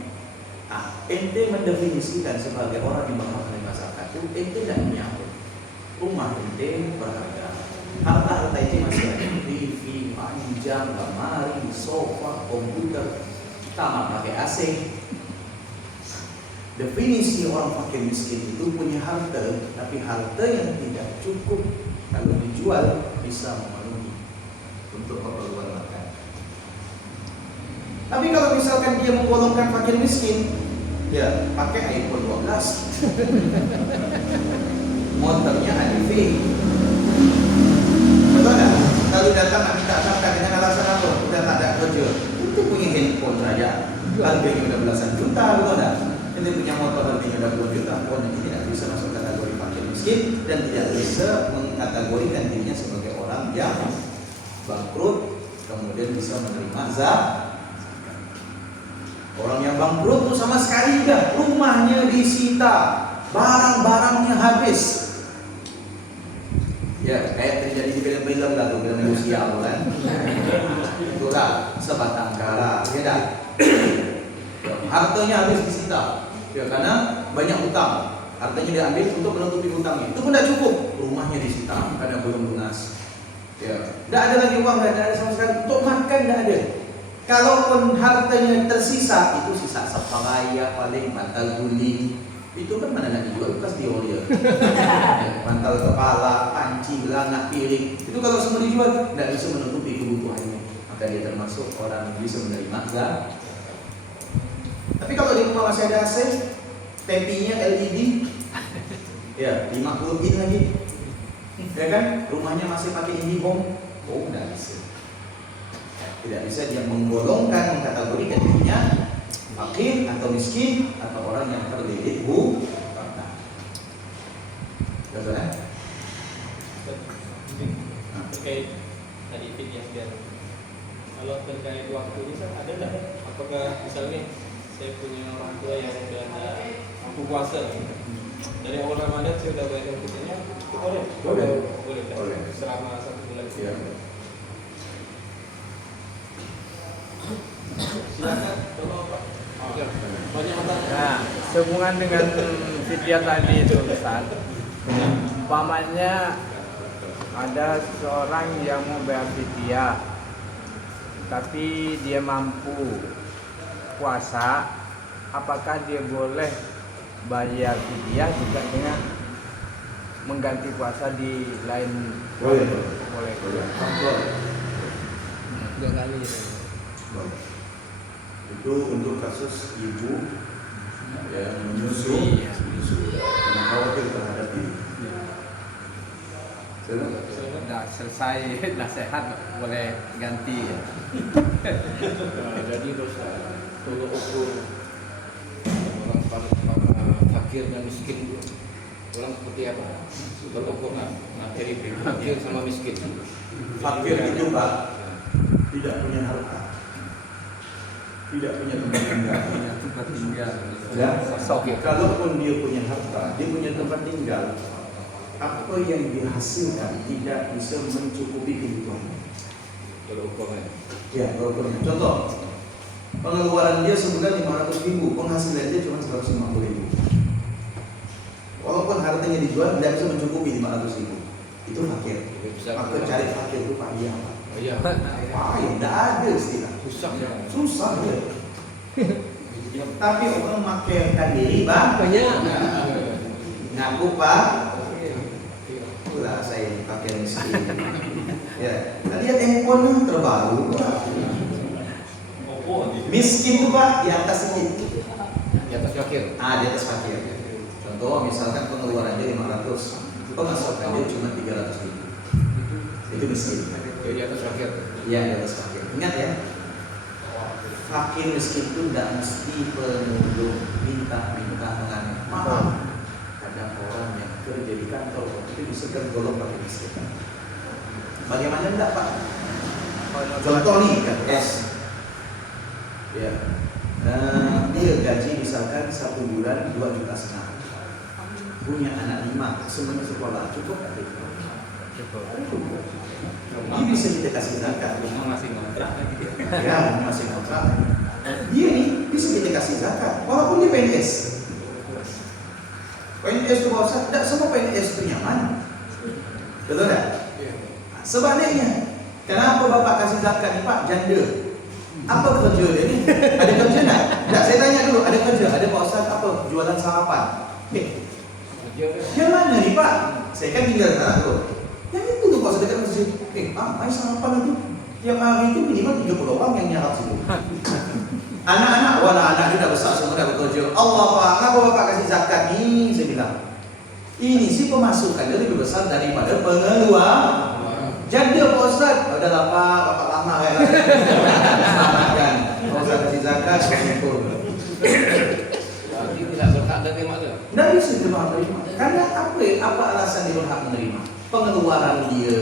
Nah, ente mendefinisikan sebagai orang yang berhak menerima zakat itu ente tidak menyangkut rumah ente berharga, harta ente masih ada, TV, panjang, lemari, sofa, komputer, tamat pakai AC. Definisi orang fakir miskin itu punya harta, tapi harta yang tidak cukup kalau dijual bisa memenuhi untuk keperluan makan. Tapi kalau misalkan dia menggolongkan fakir miskin, ya pakai iPhone 12, motornya ADV, betul tak? Kalau datang minta zakat dengan alasan apa? Udah tak ada kerja, itu punya handphone saja, harganya udah belasan juta, betul tak? Ini punya motor harganya udah 20 juta, pokoknya ini tidak bisa masuk kategori fakir miskin dan tidak bisa mengkategorikan dirinya sebagai orang yang bangkrut kemudian bisa menerima zakat. Orang yang bangkrut tuh sama sekali dah, rumahnya disita, barang-barangnya habis. Ya, kayak terjadi di film-film lah tuh, film Rusia kan. Itulah sebatang kara, ya dah. Hartanya habis disita, ya karena banyak utang. Hartanya diambil untuk menutupi utangnya. Itu pun tidak cukup. Rumahnya disita karena belum lunas. Ya, tidak ada lagi uang, tidak ada sama sekali. Untuk makan tidak ada. Kalaupun hartanya tersisa, itu sisa sapalaya paling, bantal guling. Itu kan mana nak dijual, bekas diolia. Bantal kepala, panci, gelangak, piring. Itu kalau semua dijual, tidak bisa menutupi kebutuhannya. Maka dia termasuk orang yang bisa menerima zakat. Tapi kalau di rumah masih ada AC, TV-nya LED, ya 50 in lagi, ya kan? Rumahnya masih pakai IndiHome, oh tidak bisa. Tidak bisa dia menggolongkan, mengkategorikan dirinya fakir atau miskin atau orang yang terlilit hutang. Jelas? Terkait tadi fit yang biar kalau terkait waktu ini ada nggak? Apakah misalnya saya punya orang tua yang sudah ada mampu puasa dari awal Ramadan saya sudah bayar fitnya, itu boleh? Boleh. Selama 1 bulan. Ya. Silakan kalau Pak. Banyak orang. Nah, sehubungan dengan fidyah tadi itu Ustaz. Umpamanya ada seorang yang mau bayar fidyah, tapi dia mampu puasa, apakah dia boleh bayar fidyah juga dengan mengganti puasa di lain? Boleh. Boleh. Dua kali. Itu untuk kasus ibu yang menyusui karena khawatir terhadap diri. Sudah selesai, sudah sehat, boleh ganti. Jadi dosa tolong ukur orang fakir dan miskin, orang seperti apa? Tolong ukur materi fakir sama miskin. Fakir itu Pak tidak punya harta, tidak punya tempat tinggal. Ya, kalaupun dia punya harta, dia punya tempat tinggal, apa yang dihasilkan tidak bisa mencukupi kebutuhannya. Tolong ukurnya. Ya, contoh, pengeluaran dia sebulan 500.000, penghasilan dia cuma 150.000. Walaupun hartanya dijual, tidak bisa mencukupi 500.000. Itu fakir. Maka cari fakir itu payah. Oh iya. Payah, tidak ada istilah. Susah ya. Tapi orang memakai diri Bang. Ngaku Pak. Itulah saya pakai miskin. Ya, lihat handphone terbaru. Miskin itu Pak di atas sedikit. Di atas fakir. Di atas fakir. Contoh misalkan pengeluarannya 500, pemasukannya cuma 300.000. Itu miskin. Di atas fakir. Iya, di atas fakir. Ingat ya. Fakir miskin itu tidak mesti penunduk minta mengalir. Maaf, kadang orang yang kerja di kantor itu bisa tergolong pakai miskin. Bagaimana enggak Pak? Contoh nih kan ya, dia gaji misalkan 1 bulan 2,5 juta, punya anak 5, semuanya sekolah, cukup nggak? Cukup. Dia bisa kita kasih zakat. Rumah masih ngontrak kan gitu. Ya, masih kontrak. Dia nih bisa kita kasih zakat, walaupun dia PNS. PNS itu bosat, tidak semua PNS itu nyaman. Betul tak? Sebaliknya, kenapa Bapak kasih zakat nih Pak? Janda. Apa kerja dia ni? Ada kerja tak? Tak, saya tanya dulu, ada kerja? Ada Pak Ustaz apa? Jualan sarapan. Yang mana nih Pak? Saya kan tinggal di sana tuh. Yang itu tuh Pak Ustaz dekat masjid. Pak, main sarapan itu. Tiap hari itu minimal 30 orang yang nyarap situ. Anak-anak, anak sudah besar semua dah bekerja. Allah Pak, kenapa Bapak kasih zakat ni? Saya bilang, ini sih pemasukannya lebih besar daripada pengeluaran. Jadi Pak Ustaz, udahlah Pak, Bapak lama ya. Selamatkan. Pak Ustaz kasih zakat, syukur. Berarti tidak berhak menerima tu. Tidak bisa dia berhak menerima. Karena apa alasan dia berhak menerima? Pengeluaran dia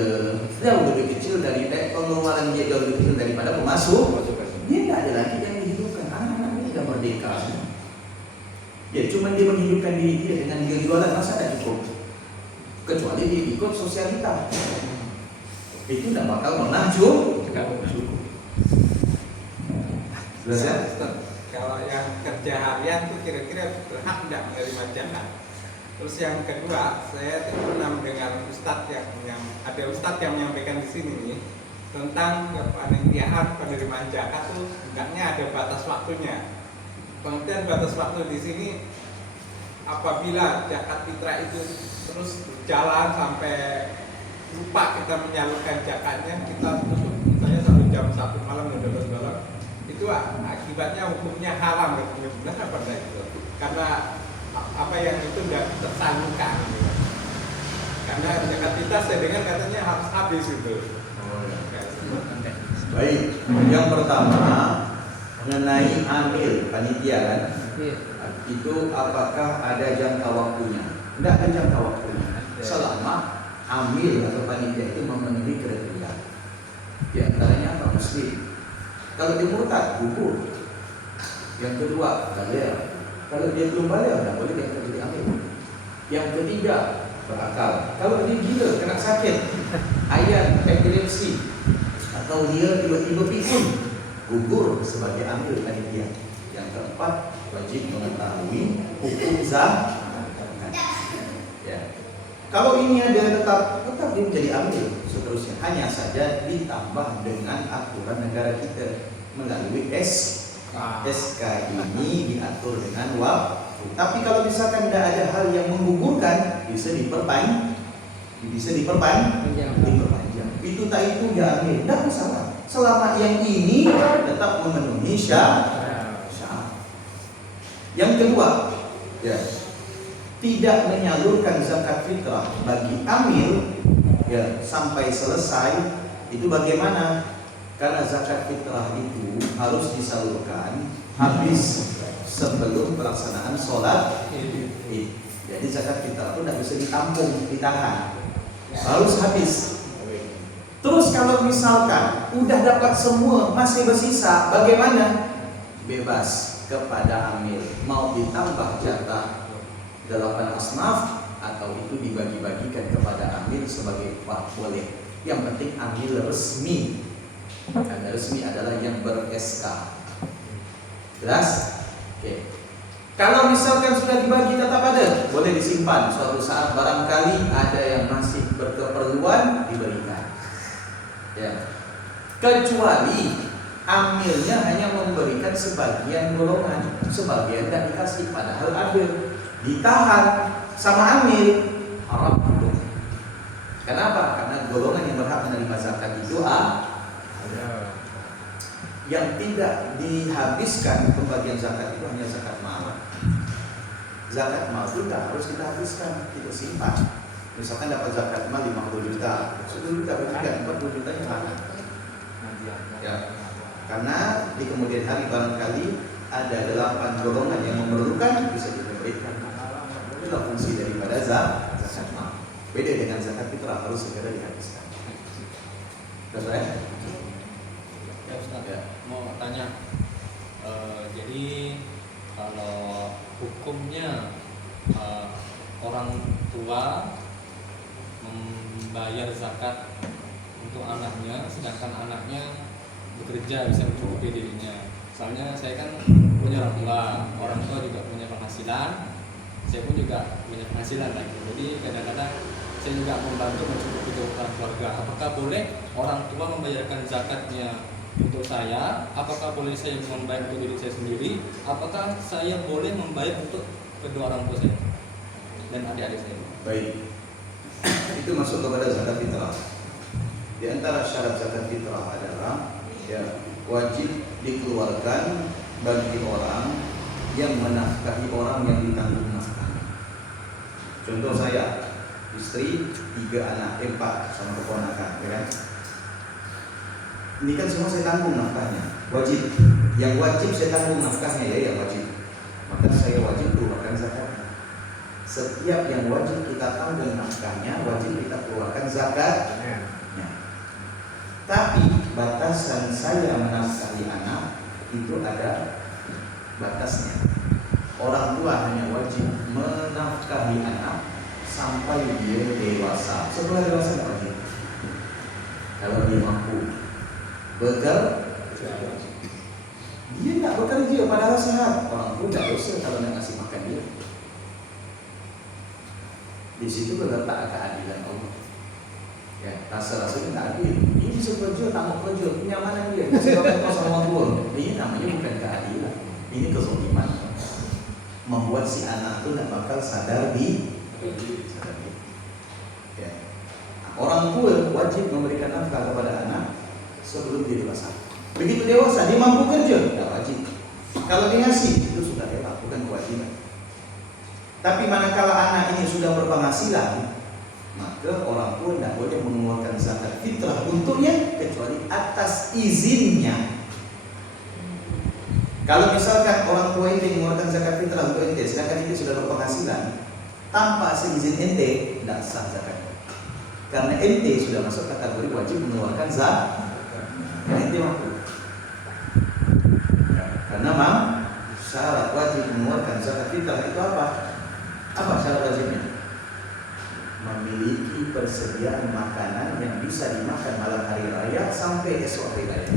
jauh lebih kecil dari pengeluaran dia jauh lebih kecil daripada pemasuk. Dia tidak ada lagi yang dihidupkan. Anak-anak dia sudah merdeka. Ya cuma dia menghidupkan diri dia dengan dia jualan, masa tidak cukup? Kecuali dia ikut sosialita. Itu tidak bakal pernah cukup. Jelas ya? Kalau yang kerja harian itu kira-kira berhak tidak menerima zakat. Terus yang kedua, saya pernah mendengar ustadz yang ada ustadz yang menyampaikan di sini nih tentang kepanitiaan penerimaan zakat itu hendaknya ada batas waktunya. Kemudian batas waktu di sini apabila zakat fitrah itu terus berjalan sampai lupa kita menyalurkan zakatnya, kita tutup misalnya sampai jam 1 malam dan itu akibatnya hukumnya haram, benar apa enggak itu? Karena apa yang itu tidak tersalurkan gitu. Karena zakat kita saya dengar katanya harus habis itu. Baik, yang pertama mengenai amil panitia kan, itu apakah ada jangka waktunya? Tidak ada jangka waktunya. Selama amil atau panitia itu memenuhi kriteria. Di antaranya apa? Muslim. Kalau dia murtad, gugur. Yang kedua, balik. Kalau dia belum balik, tidak boleh dia jadi amil. Yang ketiga, berakal. Kalau dia gila, kena sakit, ayan, epilepsi, atau dia tiba-tiba pikun, gugur sebagai amil panitia. Yang keempat, wajib mengetahui hukum zakat. Ya. Kalau ini ada tetap dia menjadi amil seterusnya. Hanya saja ditambah dengan aturan negara kita melalui SK ini diatur dengan waktu. Tapi kalau misalkan tidak ada hal yang menggugurkan, bisa diperpanjang. Itu tak itu ya amil, tidak masalah. Selama yang ini tetap memenuhi syarat. Yang kedua, ya, tidak menyalurkan zakat fitrah bagi amil ya sampai selesai. Itu bagaimana? Karena zakat fitrah itu harus disalurkan habis sebelum pelaksanaan sholat Id. Jadi zakat fitrah itu tidak bisa ditampung, ditahan, harus habis. Terus kalau misalkan udah dapat semua masih bersisa, bagaimana? Bebas kepada amil, mau ditambah jatah 8 asnaf atau itu dibagi-bagikan kepada amil sebagai upah, boleh. Yang penting amil resmi. Karena resmi adalah yang ber-SK. Jelas? Oke. Kalau misalkan sudah dibagi tetap ada, boleh disimpan. Suatu saat barangkali ada yang masih berkeperluan, diberikan. Ya. Kecuali amilnya hanya memberikan sebagian golongan, sebagian tidak dikasih, padahal ada. Ditahan sama amil, haram hukum. Kenapa? Karena golongan yang berhak menerima zakat itu yang tidak dihabiskan pembagian zakat itu hanya zakat mal. Zakat mal itu tidak harus kita habiskan, kita simpan. Misalkan dapat zakat mal 50 juta, 10 juta berarti 40 juta yang mana? Ya. Karena di kemudian hari barangkali ada 8 golongan yang memerlukan, bisa diberikan. Itulah fungsi daripada zakat mal. Beda dengan zakat fitrah, harus segera dihabiskan. Sudah ya? Ya Ustaz, mau tanya, jadi kalau hukumnya orang tua membayar zakat untuk anaknya, sedangkan anaknya bekerja bisa mencukupi dirinya. Soalnya saya kan punya orang tua juga punya penghasilan, saya pun juga punya penghasilan lagi. Jadi kadang-kadang saya juga membantu mencukupi kebutuhan keluarga. Apakah boleh orang tua membayarkan zakatnya untuk saya? Apakah boleh saya membayar untuk diri saya sendiri? Apakah saya boleh membayar untuk kedua orang tua saya dan adik-adik saya? Baik. Itu masuk kepada zakat fitrah. Di antara syarat zakat fitrah adalah ya, wajib dikeluarkan bagi orang yang menafkahi orang yang ditanggung nafkahnya. Contoh saya, istri, 3 anak, 4 sama keponakan, ya kan? Ini kan semua saya tanggung nafkahnya, wajib. Yang wajib saya tanggung nafkahnya ya, yang wajib. Maka saya wajib keluarkan zakatnya. Setiap yang wajib kita tanggung nafkahnya, wajib kita keluarkan zakatnya. Tapi batasan saya menafkahi anak itu ada batasnya. Orang tua hanya wajib menafkahi anak sampai dia dewasa. Setelah dewasa tidak wajib. Kalau dia mampu bekerja, dia bekerja padahal sehat, orang tua tidak dosa kalau tidak ngasih makan dia. Di situ terletak keadilan Allah. Ya, rasa-rasanya tidak adil. Ini bisa kerja, tak mau kerja, kenyamanan dia. Kasih makan sama orang tua. Ini namanya bukan keadilan. Ini kezaliman. Membuat si anak itu tidak bakal sadar di. Ya. Orang tua wajib memberikan nafkah kepada anak sebelum dia dewasa. Begitu dewasa, dia mampu kerja, tidak wajib. Kalau dia ngasih, itu sudah rela, bukan kewajiban. Tapi manakala anak ini sudah berpenghasilan, maka orang tua tidak boleh mengeluarkan zakat fitrah untuknya kecuali atas izinnya. Kalau misalkan orang tua ente mengeluarkan zakat fitrah untuk ente, sedangkan ente sudah berpenghasilan, tanpa seizin ente, tidak sah zakatnya. Karena ente sudah masuk kategori wajib mengeluarkan zakat. Karena ente mampu. Karena syarat wajib mengeluarkan zakat fitrah itu apa? Apa syarat wajibnya? Memiliki persediaan makanan yang bisa dimakan malam hari raya sampai esok hari raya.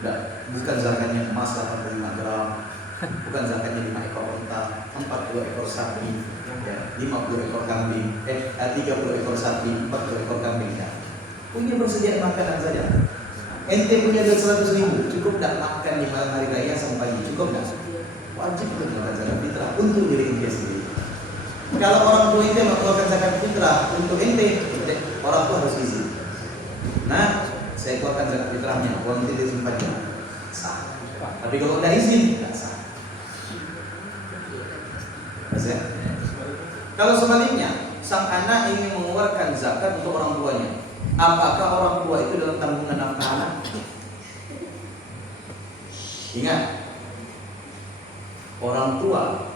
Tidak, bukan zakatnya emas 85 gram, bukan zakatnya 5 ekor unta, 40 ekor sapi, 50 ekor kambing, 30 ekor sapi, 40 ekor kambing. Ya. Punya persediaan makanan saja. Ente punya duit 100.000, cukup tidak makan di malam hari raya sampai pagi, cukup tidak? Wajib mengeluarkan zakat fitrah untuk diri ente sendiri. Kalau orang tua ente mengeluarkan zakat fitrah untuk ente, orang tua harus izin. Nah, saya keluarkan zakat fitrahnya, uang ente disimpannya sah. Tapi kalau tidak izin, tidak sah. Kalau sebaliknya, sang anak ingin mengeluarkan zakat untuk orang tuanya, apakah orang tua itu dalam tanggungan nafkah anak? Ingat, orang tua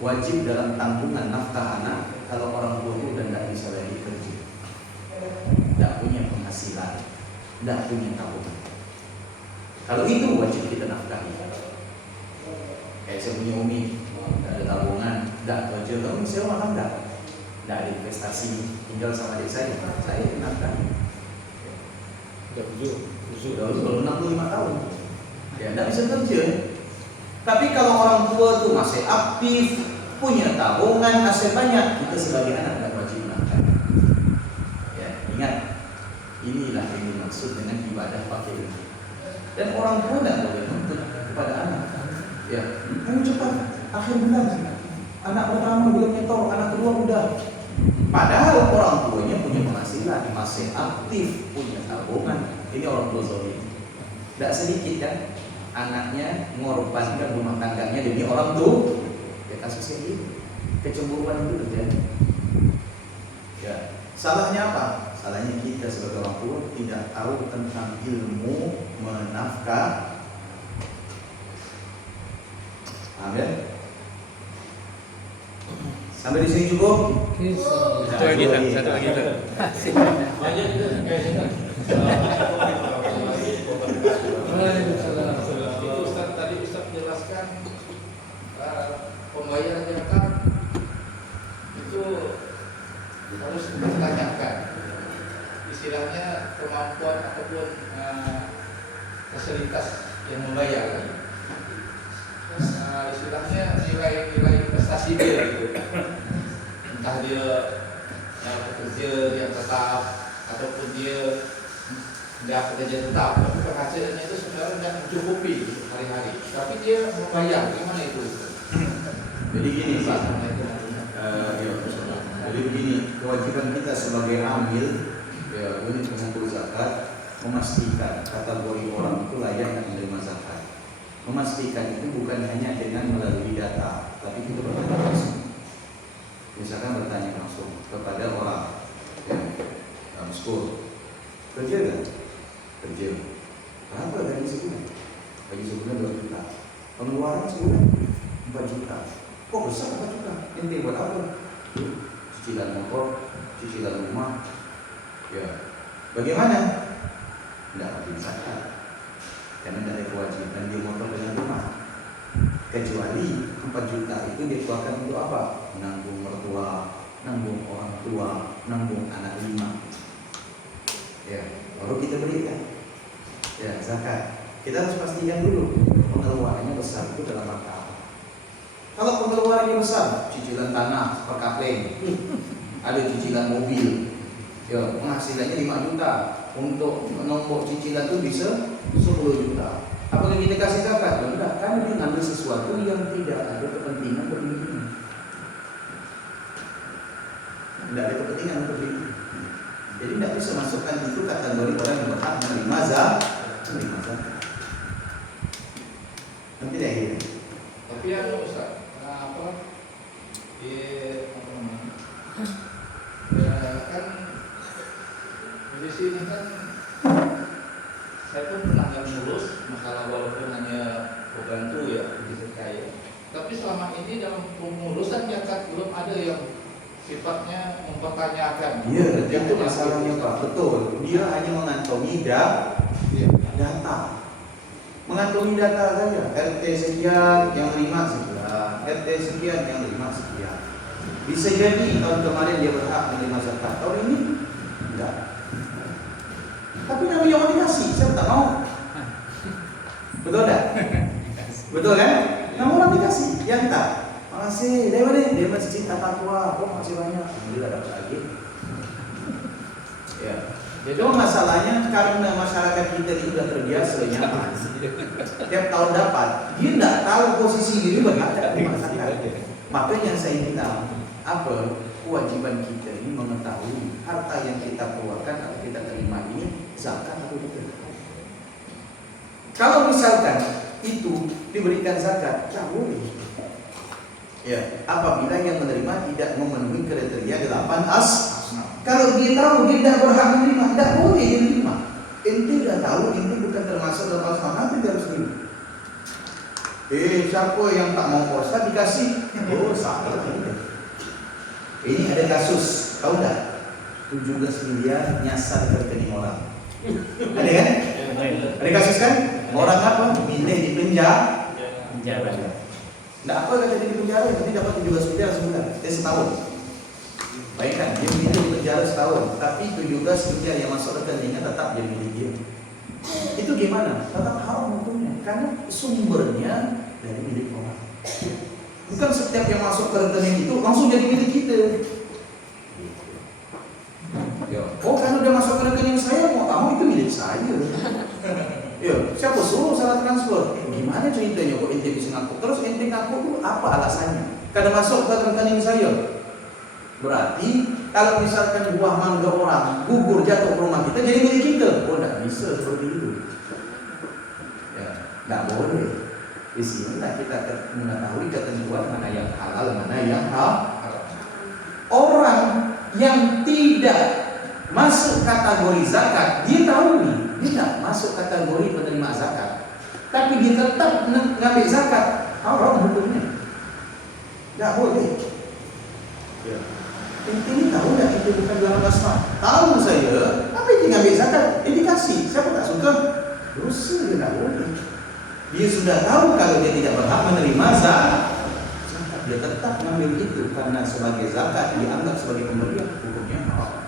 wajib dalam tanggungan nafkah anak kalau orang tua itu dan tidak bisa lagi kerja, tidak punya penghasilan, tidak punya tabungan. Kalau itu wajib kita nafkahi. Kayak saya punya umi, tidak ada tabungan, tidak kerja, kalau saya makan tidak ada investasi, tinggal sama adik saya nafkahi. Sudah 65 tahun, ya tidak bisa kerja. Tapi kalau orang tua itu masih aktif, punya tabungan, aset banyak, kita sebagai anak tidak wajib nafkah. Ya, ingat, inilah yang dimaksud dengan ibadah fakir. Dan orang tua tidak boleh menuntut kepada anak. Ya, ayo cepat, akhir bulan, anak pertama belum nyetor, anak kedua udah. Padahal orang tuanya punya penghasilan, masih aktif, punya tabungan. Ini orang tua zalim. Tidak sedikit kan? Anaknya mengorbankan rumah tangganya demi orang tua. Ya kasusnya ini kecemburuan itu terjadi. Ya, salahnya apa? Salahnya kita sebagai orang tua tidak tahu tentang ilmu menafkah. Amin. Sampai di sini cukup. Satu lagi. Banyak itu kayaknya. Ustaz tadi bisa menjelaskan pembayaran zakat itu harus ditanyakan istilahnya kemampuan ataupun fasilitas yang membayar. Istilahnya nilai investasi dia gitu. Entah dia yang bekerja yang tetap ataupun dia tidak bekerja tetap, tapi penghasilannya itu sebenarnya tidak mencukupi hari-hari. Tapi dia membayar, gimana itu? Jadi gini Pak, jadi begini, kewajiban kita sebagai amil, ya unit pengumpul zakat, memastikan kategori orang itu layak menerima zakat. Memastikan itu bukan hanya dengan melalui data, tapi kita bertanya langsung. Misalkan bertanya langsung kepada orang dalam sekolah, kerja kan? Kerja. Berapa gaji sebulan? Gaji sebulan 2 juta. Pengeluaran sebulan 4 juta. Kok besar 4 juta? Ente buat apa? Cicilan motor, cicilan rumah. Ya. Bagaimana? Tidak wajib zakat. Karena tidak ada kewajiban di motor dengan rumah. Kecuali 4 juta itu dikeluarkan untuk apa? Menanggung mertua, nanggung orang tua, nanggung anak 5. Ya, baru kita berikan. Ya, zakat. Kita harus pastikan dulu pengeluarannya besar itu dalam rangka apa. Kalau pengeluarannya besar, cicilan tanah per kapling, ada cicilan mobil, ya penghasilannya 5 juta, untuk nombok cicilan itu bisa 10 juta. Apakah kita kasih zakat? Ya enggak, karena dia ngambil sesuatu yang tidak ada kepentingan bagi dirinya. Tidak ada kepentingan untuk dirinya. Jadi tidak bisa masukkan itu kategori orang yang berhak menerima zakat. Nanti deh ya. Tapi yang Ustaz, kan di sini kan saya pun pernah nggak ngurus masalah walaupun hanya pembantu ya disertai. Tapi selama ini dalam pengurusan zakat belum ada yang sifatnya mempertanyakan. Iya, itu masalahnya Pak. Betul. Dia hanya mengantongi data. Mengantongi data saja. RT sekian yang 5 sekian, RT sekian yang 5 sekian. Bisa jadi tahun kemarin dia berhak menerima zakat, tahun ini enggak. Tapi namanya orang dikasih, saya tak mau. Betul tak? Betul kan? Nama orang dikasih, yang tak. Makasih, dari mana? Dia masih cinta takwa. Oh, makasih banyak. Alhamdulillah dapat lagi. Ya. Jadi masalahnya karena masyarakat kita ini sudah terbiasa nyaman. Tiap tahun dapat, dia tidak tahu posisi diri berhadap masyarakat. Makanya saya minta apa kewajiban kita ini mengetahui harta yang kita keluarkan atau kita terima ini zakat atau tidak. Kalau misalkan itu diberikan zakat, tak boleh. Ya, apabila yang menerima tidak memenuhi kriteria 8 asnaf. Kalau dia tahu dia tidak berhak menerima, tidak boleh dia menerima. Ente sudah tahu ente bukan termasuk dalam asnaf, nanti dia harus terima. Siapa yang tak mau puasa dikasih? Oh, salah. Ini ada kasus, tahu tak? 17 miliar nyasar ke rekening orang. Ada kan? Ada kasus kan? Orang apa? Milih di penjara. Tidak apa kata dia di penjara, tapi dapat 17 miliar sebulan, setahun. Bayangkan, dia milih di penjara setahun, tapi 17 miliar yang masuk rekeningnya tetap jadi milik dia. Itu gimana? Tetap haram hukumnya, karena sumbernya dari milik orang. Bukan setiap yang masuk ke rekening itu langsung jadi milik kita. Oh, karena udah masuk ke rekening saya, mau kamu itu milik saya. Ya, siapa suruh salah transfer? Gimana ceritanya kok ente bisa ngaku? Terus ente ngaku itu apa alasannya? Karena masuk ke rekening saya. Berarti kalau misalkan buah mangga orang gugur jatuh ke rumah kita jadi milik kita. Oh, tidak bisa seperti itu. Ya, tidak boleh. Di sini kita mengetahui ketentuan mana yang halal, mana yang haram. Orang yang tidak masuk kategori zakat, dia tahu nih, dia tidak masuk kategori penerima zakat, tapi dia tetap ngambil zakat, haram hukumnya. Tidak boleh. Ya. Ini tahu nggak itu bukan dalam asma? Tahu saya, tapi dia ngambil zakat, dikasih. Siapa tak suka? Dosa dia tidak boleh. Dia sudah tahu kalau dia tidak berhak menerima zakat, dia tetap mengambil itu karena sebagai zakat dianggap sebagai pemberian, hukumnya haram.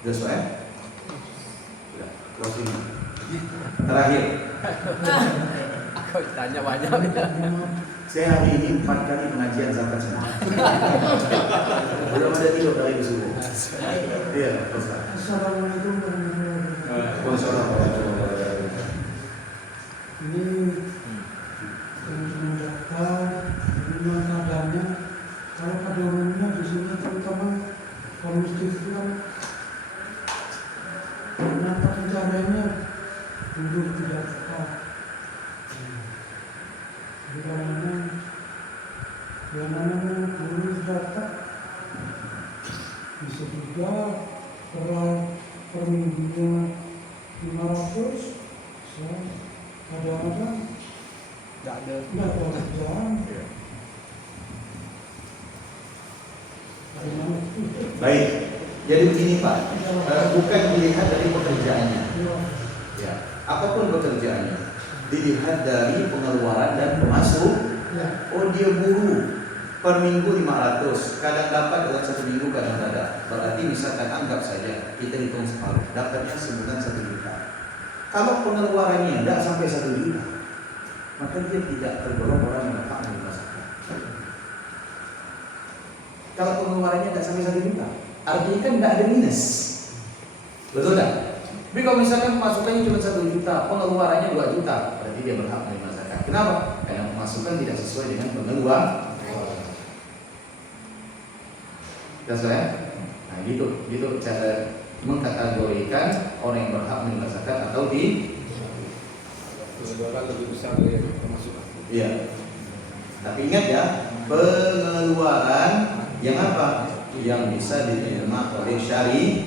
Sudah selesai? Sudah, closing. Terakhir. Aku tanya banyak. Saya hari ini 4 kali pengajian zakat semua. Belum ada tidur dari subuh. Iya, Ustaz. Assalamualaikum warahmatullahi wabarakatuh. Ini yang zakat, bagaimana keadaannya? Kalau pada umumnya di sini terutama kaum miskin itu kan kenapa caranya dulu tidak zakat? Bagaimana dulu zakat bisa juga per minggunya 500, kadang-kadang Tidak ada. nggak ada kerjaan. Bagaimana itu? Baik. Jadi begini Pak, bukan dilihat dari pekerjaannya. Ya, apapun pekerjaannya, dilihat dari pengeluaran dan masuk. Oh, dia buruh, per minggu 500, kadang dapat dalam 1 minggu, kadang tidak ada. Berarti misalkan anggap saja kita hitung separuh, dapatnya sebulan 1 juta. Kalau pengeluarannya tidak sampai 1 juta, maka dia tidak tergolong orang yang berhak menerima zakat. Kalau pengeluarannya tidak sampai 1 juta, artinya kan tidak ada minus. Betul tak? Tapi kalau misalkan pemasukannya cuma 1 juta, pengeluarannya 2 juta, berarti dia berhak menerima zakat. Kenapa? Karena pemasukan tidak sesuai dengan pengeluaran. Jelas ya? Nah gitu cara mengkategorikan orang yang berhak menerima zakat atau di. Pengeluaran lebih besar dari pemasukan. Iya. Tapi ingat ya, pengeluaran yang apa? Yang bisa diterima oleh syariat.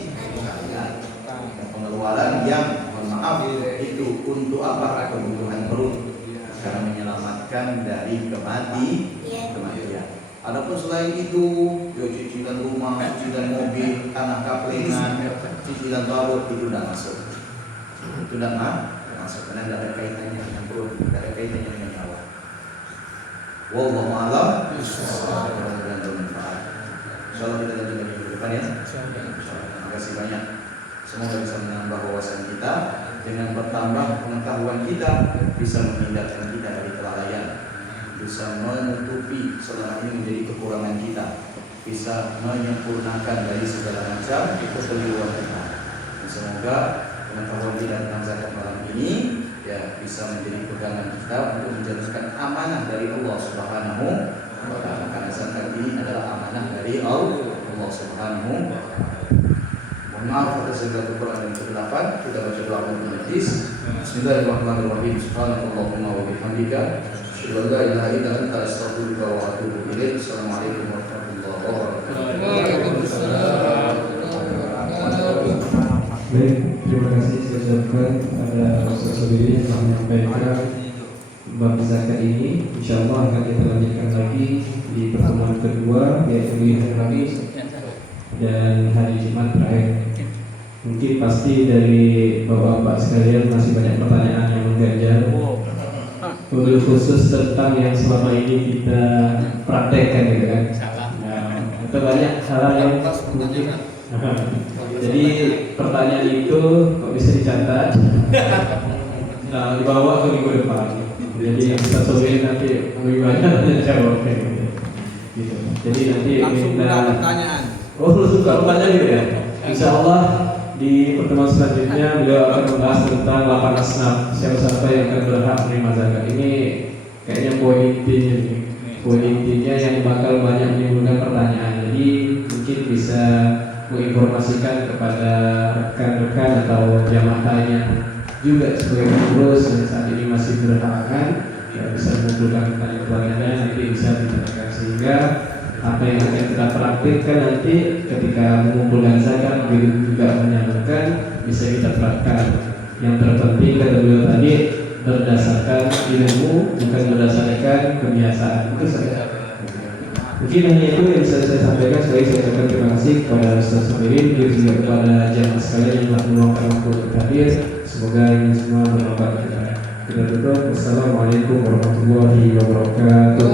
Pengeluaran yang, mohon maaf, itu untuk apa? Kebutuhan perut, karena menyelamatkan dari kematian. Adapun selain itu, ya cicilan rumah, cicilan mobil, tanah kaplengan, cicilan bawah itu tidak masuk. Itu tidak masuk karena tidak ada kaitannya dengan perut, tidak ada kaitannya dengan nyawa. Wallahu a'lam. Mudah-mudahan bermanfaat. Insyaallah kita lanjut lagi ke depan ya. Terima kasih banyak. Semoga bisa menambah wawasan kita, dengan bertambah pengetahuan kita bisa menghindarkan kita dari kelalaian, bisa menutupi selama ini menjadi kekurangan kita, bisa menyempurnakan dari segala macam kekeliruan kita. Dan semoga pengetahuan kita tentang zakat malam ini ya bisa menjadi pegangan kita untuk menjalankan amanah dari Allah Subhanahu wa taala. Karena zakat ini adalah amanah dari Allah Subhanahu wa taala. Maaf atas segala kekurangan dan kegelapan. Kita baca doa untuk majlis. Bismillahirrahmanirrahim. Subhanallahumma wa bihamdika, asyhadu an la ilaha illa anta, astaghfiruka wa atubu ilaik. Assalamualaikum warahmatullahi wabarakatuh. Waalaikumsalam. Baik, terima kasih saya ucapkan kepada Ustaz Sobiri yang telah menyampaikan bab zakat ini. Insyaallah akan kita lanjutkan lagi di pertemuan kedua, yaitu di hari Kamis dan hari Jumat terakhir. Mungkin pasti dari bapak-bapak sekalian masih banyak pertanyaan yang mengganjal, khusus tentang yang selama ini kita praktekkan gitu kan. Itu banyak hal yang mungkin. Jadi pertanyaan itu kok bisa dicatat, dibawa ke minggu depan. Jadi kita sore nanti lebih banyak jawab gitu. Jadi nanti Langsung pertanyaan. suka pertanyaan gitu ya. Insya Allah di pertemuan selanjutnya beliau akan membahas tentang 8 asnaf, siapa-siapa yang akan berhak menerima zakat. Ini kayaknya poin intinya yang bakal banyak menimbulkan pertanyaan. Jadi mungkin bisa menginformasikan kepada rekan-rekan atau jamaahnya juga sebagai pengurus yang saat ini masih berhalangan ya bisa mengumpulkan pertanyaannya, nanti bisa ditanyakan sehingga apa yang akan kita praktikkan nanti ketika mengumpulkan zakat begitu juga menyalurkan bisa kita terapkan. Yang terpenting kata beliau tadi berdasarkan ilmu, bukan berdasarkan kebiasaan. Itu saja. Mungkin hanya itu yang bisa saya sampaikan. Saya ucapkan terima kasih kepada Ustaz Sobirin dan juga kepada jamaah sekalian yang telah meluangkan waktu untuk hadir. Semoga ini semua bermanfaat kita. Kita tutup. Wassalamualaikum warahmatullahi wabarakatuh.